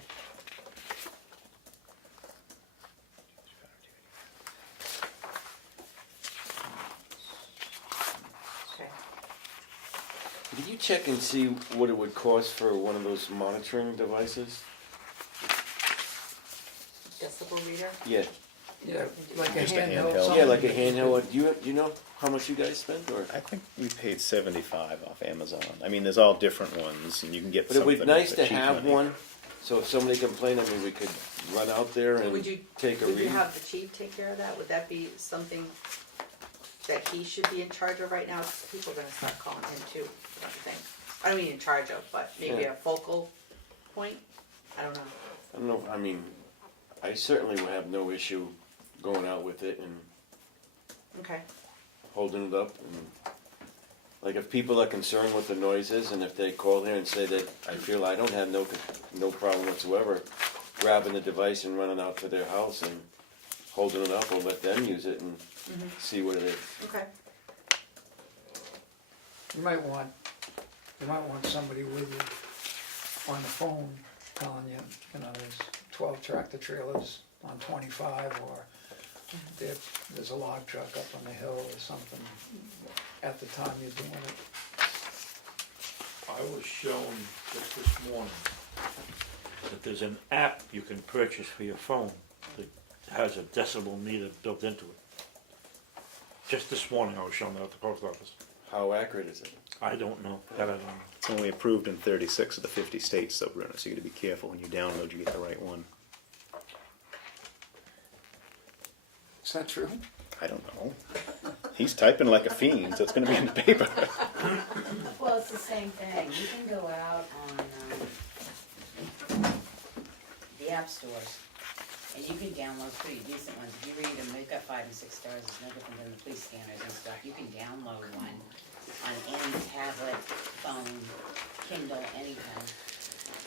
Okay. Did you check and see what it would cost for one of those monitoring devices? Decibel reader? Yeah. Yeah, like a Just a handheld. handheld. Yeah, like a handheld. Do you know how much you guys spent, or? I think we paid $75 off Amazon. I mean, there's all different ones, and you can get But it would something be nice for to cheap have money. one, so if somebody complained, I mean, we could run out there and Would you, take a would you read. have the chief take care of that? Would that be something that he should be in charge of right now? People are gonna start calling him too, I think. I don't mean in charge of, but maybe Yeah. a focal point? I don't know. I don't know, I mean, I certainly would have no issue going out with it and Okay. holding it up. And like, if people are concerned with the noises, and if they call here and say that, I feel I don't have no problem whatsoever grabbing the device and running out to their house and holding it up, or let them use it and see what it is. Okay. You might want somebody with you on the phone telling you, there's 12 tractor trailers on 25, or there's a log truck up on the hill or something at the time you're doing it. I was shown just this morning that there's an app you can purchase for your phone that has a decibel meter built into it. Just this morning I was shown that at the post office. How accurate is it? I don't know, that I don't know. It's only approved in 36 of the 50 states that we're in, so you gotta be careful when you download, you get the right one. Is that true? I don't know. He's typing like a fiend, so it's gonna be in the paper. Well, it's the same thing. You can go out on the app stores, and you can download pretty decent ones. If you read them, they've got 5 and 6 stars. It's no different than the police scanners and stuff. You can download one on any tablet, phone, Kindle, anything.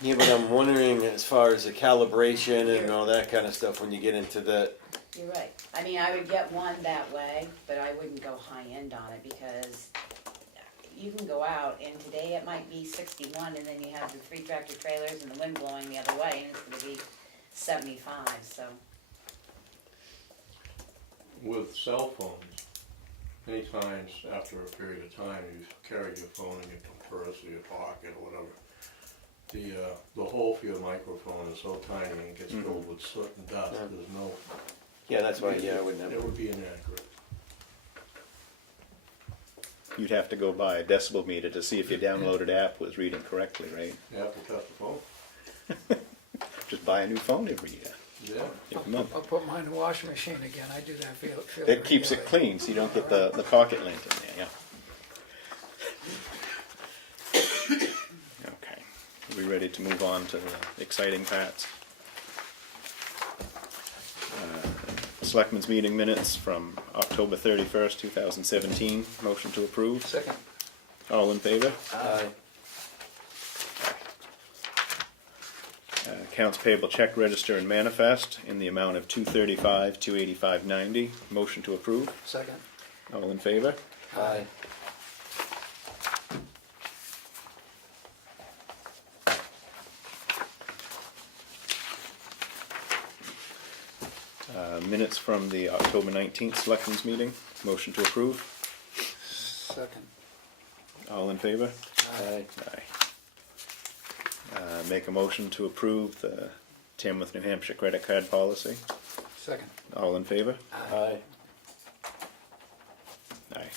Yeah, but I'm wondering, as far as the calibration and all that kind of stuff, when you get into that. You're right. I mean, I would get one that way, but I wouldn't go high end on it, because you can go out and today it might be 61, and then you have the 3 tractor trailers and the wind blowing the other way, and it's gonna be 75, so. With cell phones, many times after a period of time, you carry your phone in your purse or your pocket or whatever. The hole for your microphone is so tiny and it gets filled with soot and dust, there's no. Yeah, that's why, I would never. It would be inaccurate. You'd have to go buy a decibel meter to see if your downloaded app was reading correctly, right? You have to test the phone. Just buy a new phone every year. Yeah. Every month. I'll put mine in the washing machine again. I do that fairly It keeps it clean, so you don't get the pocket lint in there, yeah. Okay, are we ready to move on to the exciting parts? Selectmen's meeting minutes from October 31st, 2017. Motion to approve. Second. All in favor? Aye. Accounts payable check register and manifest in the amount of $235, $285.90. Motion to approve. Second. All in favor? Aye. Minutes from the October 19th Selectmen's meeting. Motion to approve. Second. All in favor? Aye. Aye. Make a motion to approve the Tamworth, New Hampshire credit card policy. Second. All in favor? Aye. Aye.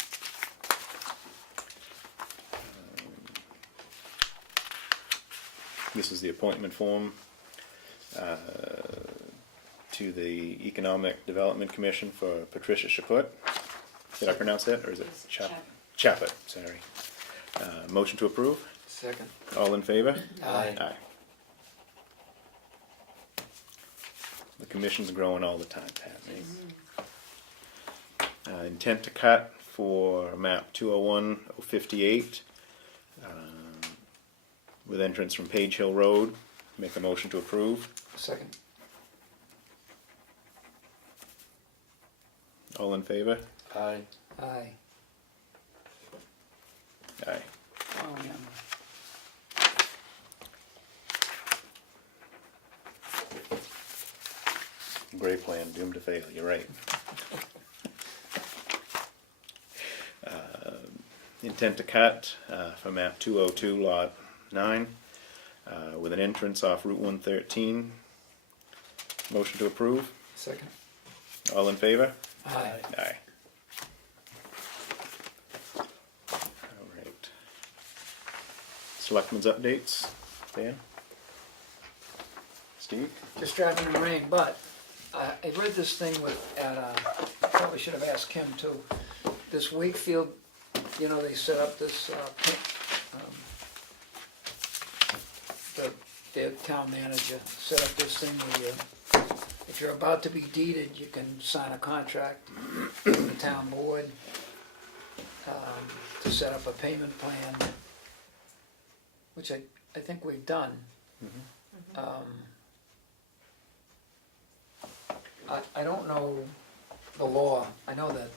This is the appointment form to the Economic Development Commission for Patricia Chaput. Did I pronounce that, or is it Chaput? Sorry. Motion to approve. Second. All in favor? Aye. Aye. The commission's growing all the time, Pat. Intent to cut for map 201-058, with entrance from Page Hill Road. Make a motion to approve. Second. All in favor? Aye. Aye. Aye. Oh, yeah. Great plan, doomed to fail, you're right. Intent to cut for map 202, lot 9, with an entrance off Route 113. Motion to approve. Second. All in favor? Aye. Aye. All right. Selectmen's updates, Dan? Steve? Just driving in the rain, but I read this thing probably should have asked Kim too. This Wakefield, you know, they set up this, their town manager set up this thing where if you're about to be deeded, you can sign a contract with the town board to set up a payment plan, which I think we've done. I don't know the law. I know that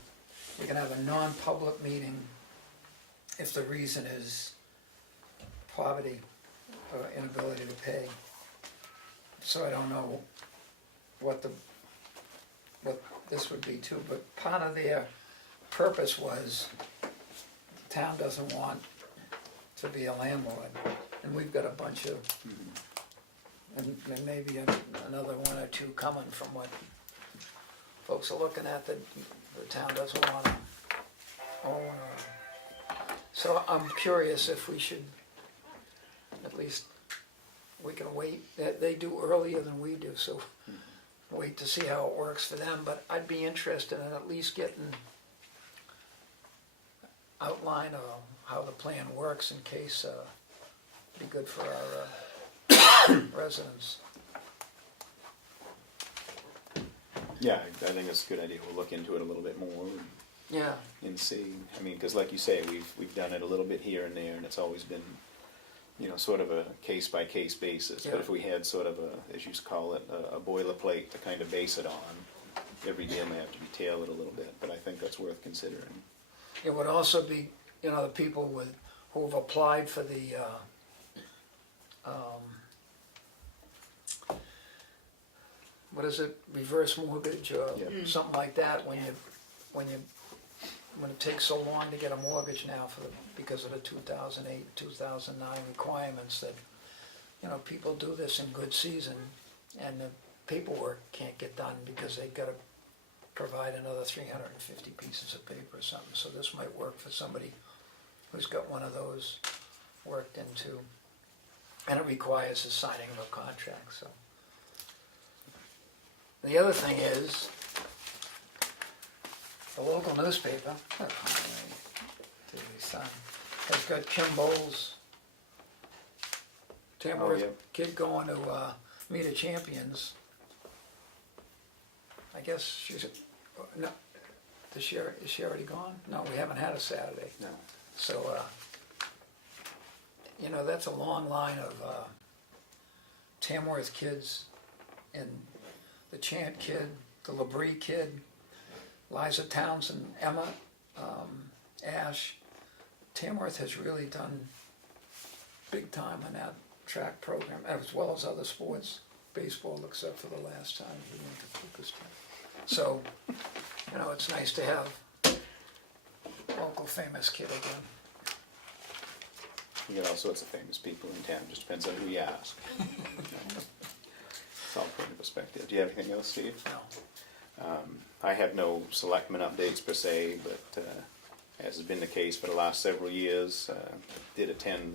you can have a non-public meeting if the reason is poverty or inability to pay. So I don't know what this would be too, but part of their purpose was the town doesn't want to be a landlord, and we've got a bunch of, and maybe another one or two coming from what folks are looking at, that the town doesn't want to own. So I'm curious if we should, at least, we can wait. They do earlier than we do, so wait to see how it works for them. But I'd be interested in at least getting outline of how the plan works in case it'd be good for our residents. Yeah, I think it's a good idea. We'll look into it a little bit more Yeah. and see. I mean, because like you say, we've done it a little bit here and there, and it's always been, you know, sort of a case-by-case basis. But Yeah. if we had sort of a, as you call it, a boilerplate to kind of base it on, every deal may have to be tailored a little bit, but I think that's worth considering. It would also be, you know, the people who have applied for the what is it, reverse mortgage or something like that, when it takes so long to get a mortgage now because of the 2008, 2009 requirements, that, you know, people do this in good season and the paperwork can't get done because they've got to provide another 350 pieces of paper or something. So this might work for somebody who's got one of those worked into, and it requires the signing of a contract. So the other thing is, the local newspaper, has got Kim Bowles, Tamworth kid, going to Meet of Champions. I guess she's, no, is she already gone? No, we haven't had a Saturday. No. So, you know, that's a long line of Tamworth kids, and the Chant kid, the Labrie kid, Liza Townsend, Emma, Ash. Tamworth has really done big time on that track program, as well as other sports, baseball, except for the last time he went to Cooperstown. So, you know, it's nice to have local famous kid again. You get all sorts of famous people in town, just depends on who you ask. It's all put into perspective. Do you have anything else, Steve? No. I have no selectmen updates per se, but as has been the case for the last several years, did attend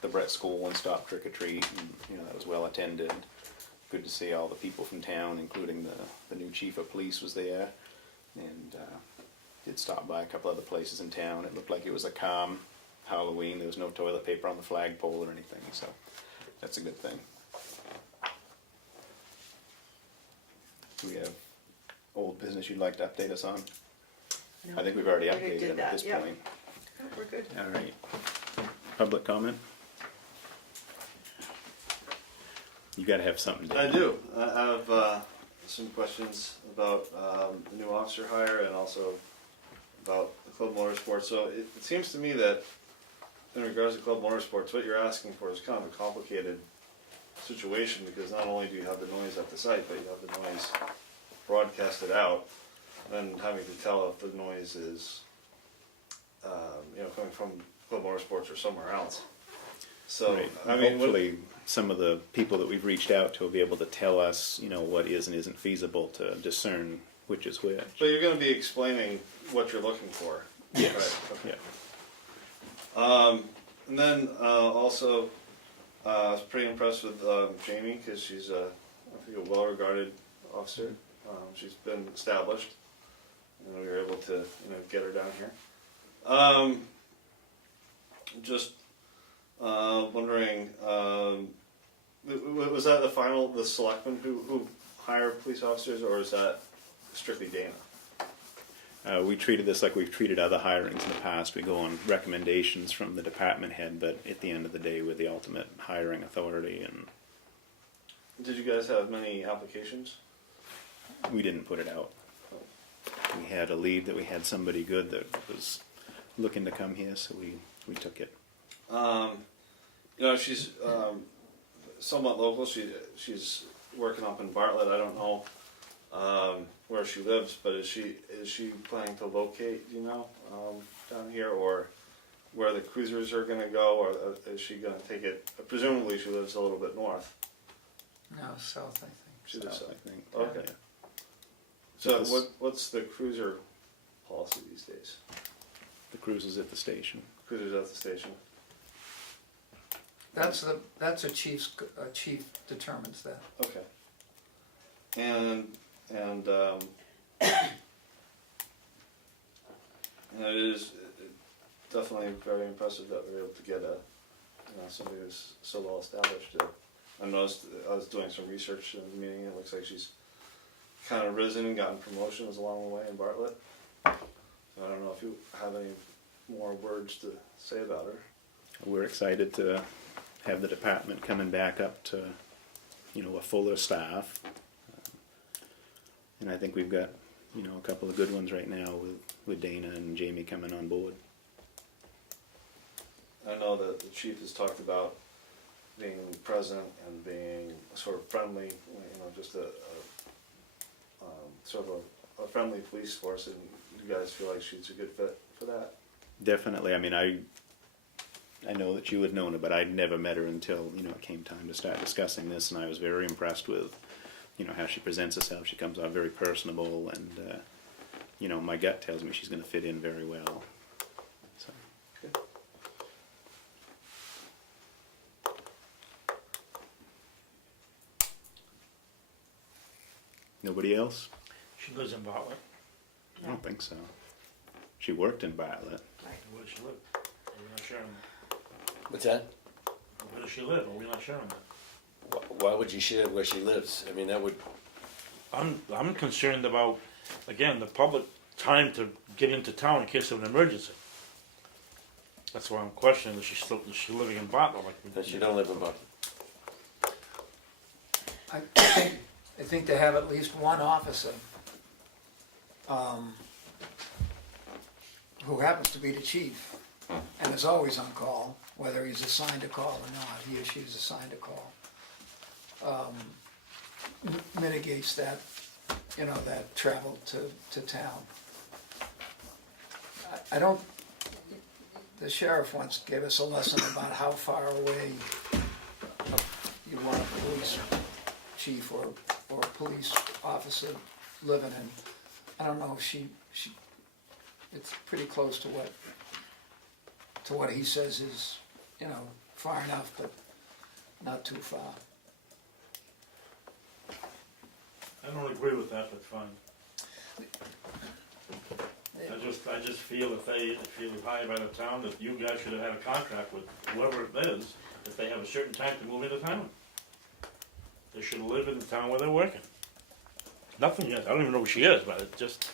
the Brett School one-stop trick-or-treat, and that was well attended. Good to see all the people from town, including the new chief of police was there, and did stop by a couple other places in town. It looked like it was a calm Halloween. There was no toilet paper on the flagpole or anything, so that's a good thing. Do we have old business you'd like to update us on? I think we've already updated them at this point. No, we're good. All right. Public comment? You gotta have something, I Dave. do. I have some questions about the new officer hire and also about the Club Motorsports. So it seems to me that in regards to Club Motorsports, what you're asking for is kind of a complicated situation, because not only do you have the noise at the site, but you have the noise broadcasted out, and having to tell if the noise is coming from Club Motorsports or somewhere else. So Right. I mean, hopefully some of the people that we've reached out to will be able to tell us, what is and isn't feasible to discern which is which. but you're going to be explaining what you're looking for. Yes. Right. Okay. Yeah. And then also, I was pretty impressed with Jamie, because she's I think a well-regarded officer. She's been established, and we were able to get her down here. Just wondering, was that the selectmen who hire police officers, or is that strictly Dana? We treated this like we've treated other hirings in the past. We go on recommendations from the department head, but at the end of the day, we're the ultimate hiring authority, and Did you guys have many applications? we didn't put it out. We had a lead that we had somebody good that was looking to come here, so we took it. She's somewhat local. She's working up in Bartlett. I don't know where she lives, but is she planning to locate, down here, or where the cruisers are going to go, or is she going to take it? Presumably, she lives a little bit north. No, south, I think. She lives south. I think. Okay. Yeah. So what's the cruiser policy these days? The cruises at the station. Cruisers at the station. That's a chief determines that. Okay. And it is definitely very impressive that we were able to get somebody who's so well established. I noticed, I was doing some research in the meeting. It looks like she's kind of risen and gotten promotions along the way in Bartlett. So I don't know if you have any more words to say about her. We're excited to have the department coming back up to, a fuller staff. And I think we've got, a couple of good ones right now with Dana and Jamie coming on board. I know that the chief has talked about being present and being sort of friendly, just a sort of a friendly police force, and you guys feel like she's a good fit for that? Definitely. I mean, I know that you had known her, but I'd never met her until, it came time to start discussing this, and I was very impressed with, how she presents herself. She comes out very personable, and, my gut tells me she's going to fit in very well. So. Good. Nobody else? She lives in Bartlett. I don't think so. She worked in Bartlett. Where does she live? Are we not sharing that? What's that? Where does she live? Are we not sharing that? Why would you share where she lives? I mean, that would. I'm concerned about, again, the public time to get into town in case of an emergency. That's why I'm questioning, is she living in Bartlett? That she don't live in Bartlett. I think they have at least one officer who happens to be the chief and is always on call, whether he's assigned a call or not. He or she is assigned a call. Mitigates that, that travel to town. I don't, the sheriff once gave us a lesson about how far away you want a police chief or a police officer living in. I don't know if she it's pretty close to what he says is, you know, far enough, but not too far. I don't agree with that, but fine. I just feel if you're hired by the town, that you guys should have had a contract with whoever it is, if they have a certain time to move into town. They should live in the town where they're working. Nothing yet, I don't even know who she is, but it just,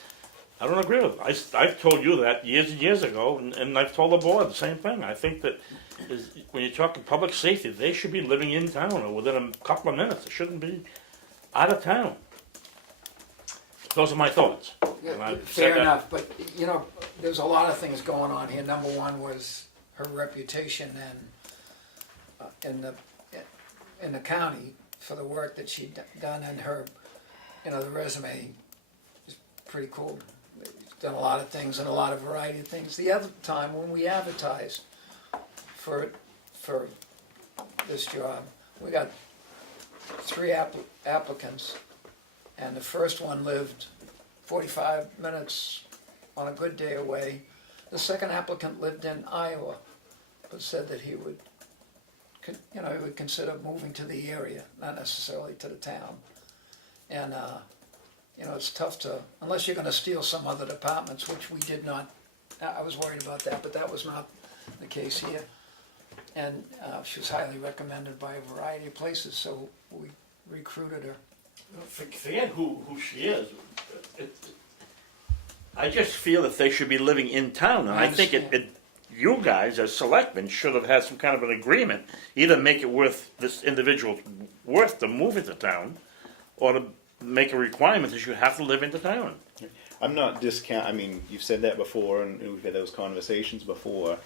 I don't agree with it. I've told you that years and years ago, and I've told the board the same thing. I think that when you're talking public safety, they should be living in town or within a couple of minutes. It shouldn't be out of town. Those are my thoughts. And Yeah, I've fair said that. enough, but you know, there's a lot of things going on here. Number one was her reputation and in the county for the work that she'd done, and her, you know, the resume is pretty cool. She's done a lot of things and a lot of variety of things. The other time when we advertised for this job, we got 3 applicants, and the first one lived 45 minutes on a good day away. The second applicant lived in Iowa, but said that he would, he would consider moving to the area, not necessarily to the town. And it's tough to, unless you're going to steal some other departments, which we did not. I was worried about that, but that was not the case here. And she was highly recommended by a variety of places, so we recruited her. Forget who she is. I just feel that they should be living in town, and I think you guys as selectmen should have had some kind of an agreement, either make it worth this individual's worth to move into town, or to make a requirement that you have to live into town. I'm not I mean, you've said that before, and we've had those conversations before,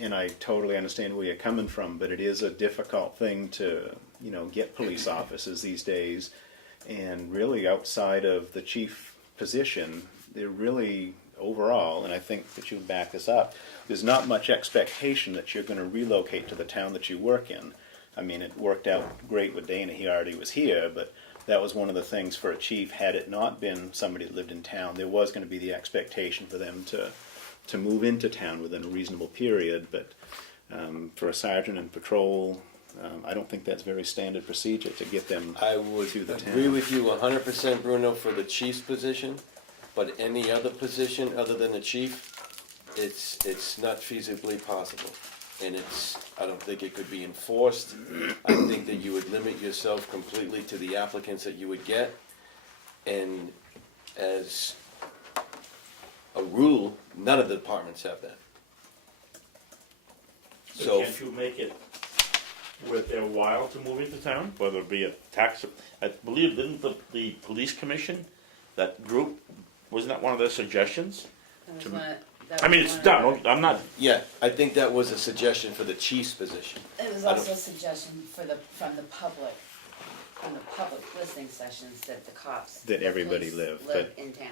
and I totally understand where you're coming from, but it is a difficult thing to, get police officers these days, and really outside of the chief position, they're really, overall, and I think that you'll back this up, there's not much expectation that you're going to relocate to the town that you work in. I mean, it worked out great with Dana, he already was here, but that was one of the things for a chief. Had it not been somebody that lived in town, there was going to be the expectation for them to move into town within a reasonable period, but for a sergeant and patrol, I don't think that's very standard procedure to get them I would to the town. agree with you 100%, Bruno, for the chief's position, but any other position other than the chief, it's not feasibly possible. And I don't think it could be enforced. I think that you would limit yourself completely to the applicants that you would get. And as a rule, none of the departments have that. So can't you make it worth their while to move into town, whether it be a tax, I believe, didn't the police commission, that group, wasn't that one of their suggestions? I mean, it's done, I'm not, Yeah, I think that was a suggestion for the chief's position. It was also a suggestion from the public listening sessions that the cops. That everybody police live, in town.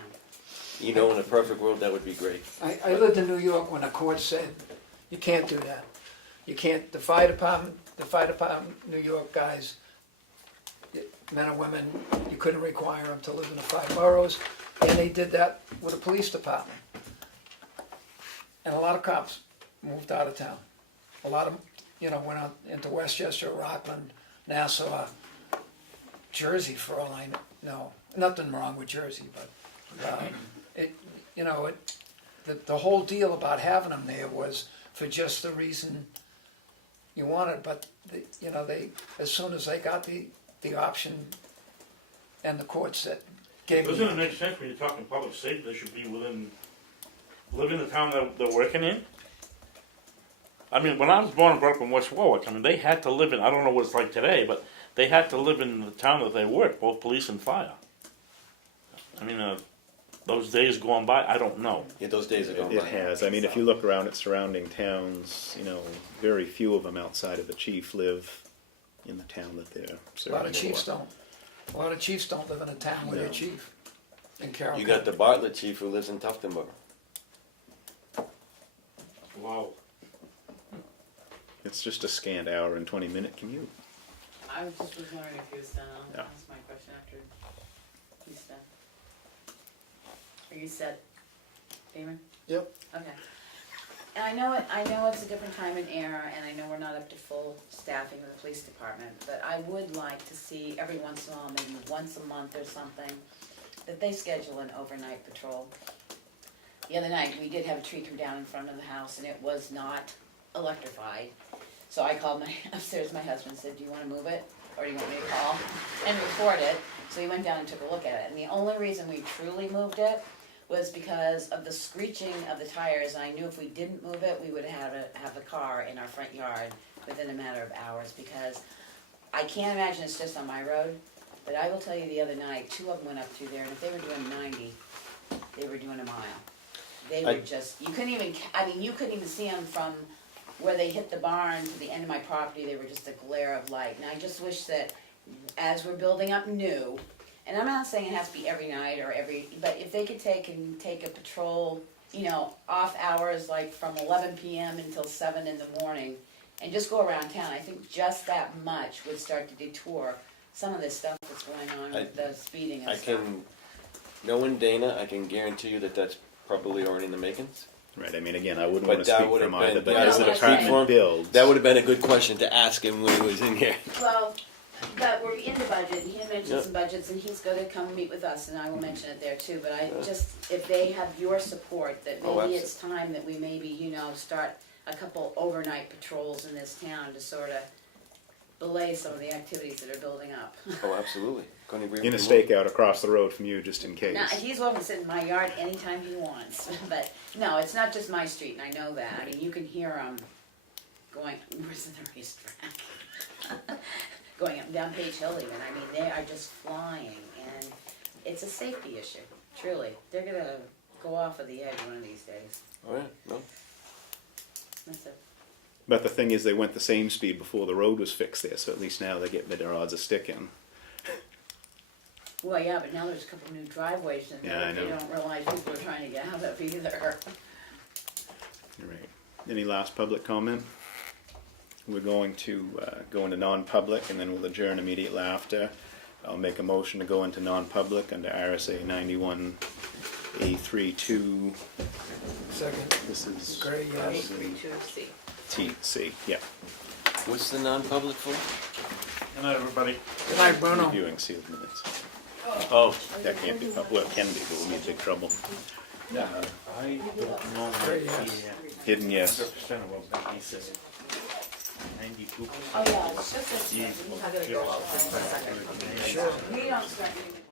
In a perfect world, that would be great. I lived in New York when the court said, you can't do that. You can't, the fire department, New York guys, men and women, you couldn't require them to live in the 5 boroughs, and they did that with the police department. And a lot of cops moved out of town. A lot of them, went out into Westchester, Rockland, Nassau, Jersey, for all I know. Nothing wrong with Jersey, but the whole deal about having them there was for just the reason you wanted. But they, as soon as they got the option, and the courts that gave doesn't it make sense when you're talking public safety, they should be live in the town that they're working in? I mean, when I was born and brought up in West Warwick, I mean, they had to live in, I don't know what it's like today, but they had to live in the town that they worked, both police and fire. I mean, those days gone by, I don't know. Yeah, those days are gone by. It has. I mean, if you look around at surrounding towns, very few of them outside of the chief live in the town that they're serving. A lot of chiefs don't. A lot of chiefs don't live in a town with their chief. In Carroll You got the Bartlett chief who lives in Tuftonboro. Wow. It's just a scanned hour and 20-minute commute. I was wondering if he was done, I'll Yeah. ask my question after he's done. Are you set, Damon? Yep. Okay. And I know it's a different time and era, and I know we're not up to full staffing of the police department, but I would like to see every once in a while, maybe once a month or something, that they schedule an overnight patrol. The other night, we did have a tree come down in front of the house, and it was not electrified. So I called upstairs, my husband said, do you wanna move it, or do you want me to call and report it? So he went down and took a look at it, and the only reason we truly moved it was because of the screeching of the tires, and I knew if we didn't move it, we would have a car in our front yard within a matter of hours, because I can't imagine it's just on my road, but I will tell you the other night, 2 of them went up through there, and if they were doing 90, they were doing a mile. They were just, you couldn't even see them from where they hit the barn to the end of my property. They were just a glare of light, and I just wish that as we're building up new, and I'm not saying it has to be every night or but if they could take a patrol, off hours, like from 11 p.m. until 7 in the morning, and just go around town, I think just that much would start to detour some of this stuff that's going on with the speeding and stuff. Knowing Dana, I can guarantee you that that's probably already in the makings. Right, I mean, again, I wouldn't But want to that speak would for have him been- either, but yeah, as the I would speak for department him. builds. That would have been a good question to ask him when he was in here. Well, but we're in the budget, and he had mentioned Yep. some budgets, and he's gonna come meet with us, and I will mention it there too, but I just, if they have your support, that Oh, maybe it's time that we maybe, start a couple overnight patrols in this town to sort of belay some of the activities that are building up. Oh, absolutely. Couldn't agree In a with you more. stakeout across the road from you, just in case. Now, he's welcome to sit in my yard anytime he wants, but no, it's not just my street, and I know that. I mean, you can hear them going, where's the racetrack? Going up down Page Hill even. I mean, they are just flying, and it's a safety issue, truly. They're gonna go off of the edge one of these days. Oh, yeah, no. That's it. But the thing is, they went the same speed before the road was fixed there, so at least now they get better odds of sticking. Well, yeah, but now there's a couple new driveways in Yeah, there I that they know. don't realize people are trying to get out of either. You're right. Any last public comment? We're going to go into non-public, and then we'll adjourn immediately after. I'll make a motion to go into non-public under RSA 91A32. Second. This is Gray, yes. TC, yeah. What's the non-public for? Good night, everybody. Good night, Bruno. Reviewing sealed minutes. Oh, that can't be public. Well, it can be, but we'll be in big trouble. I don't know. Gray, yes. Hidden, yes. Percent of what he said. 92%. Oh, yeah, it's just a, Yeah. I gotta go out for a second. Sure. We don't start.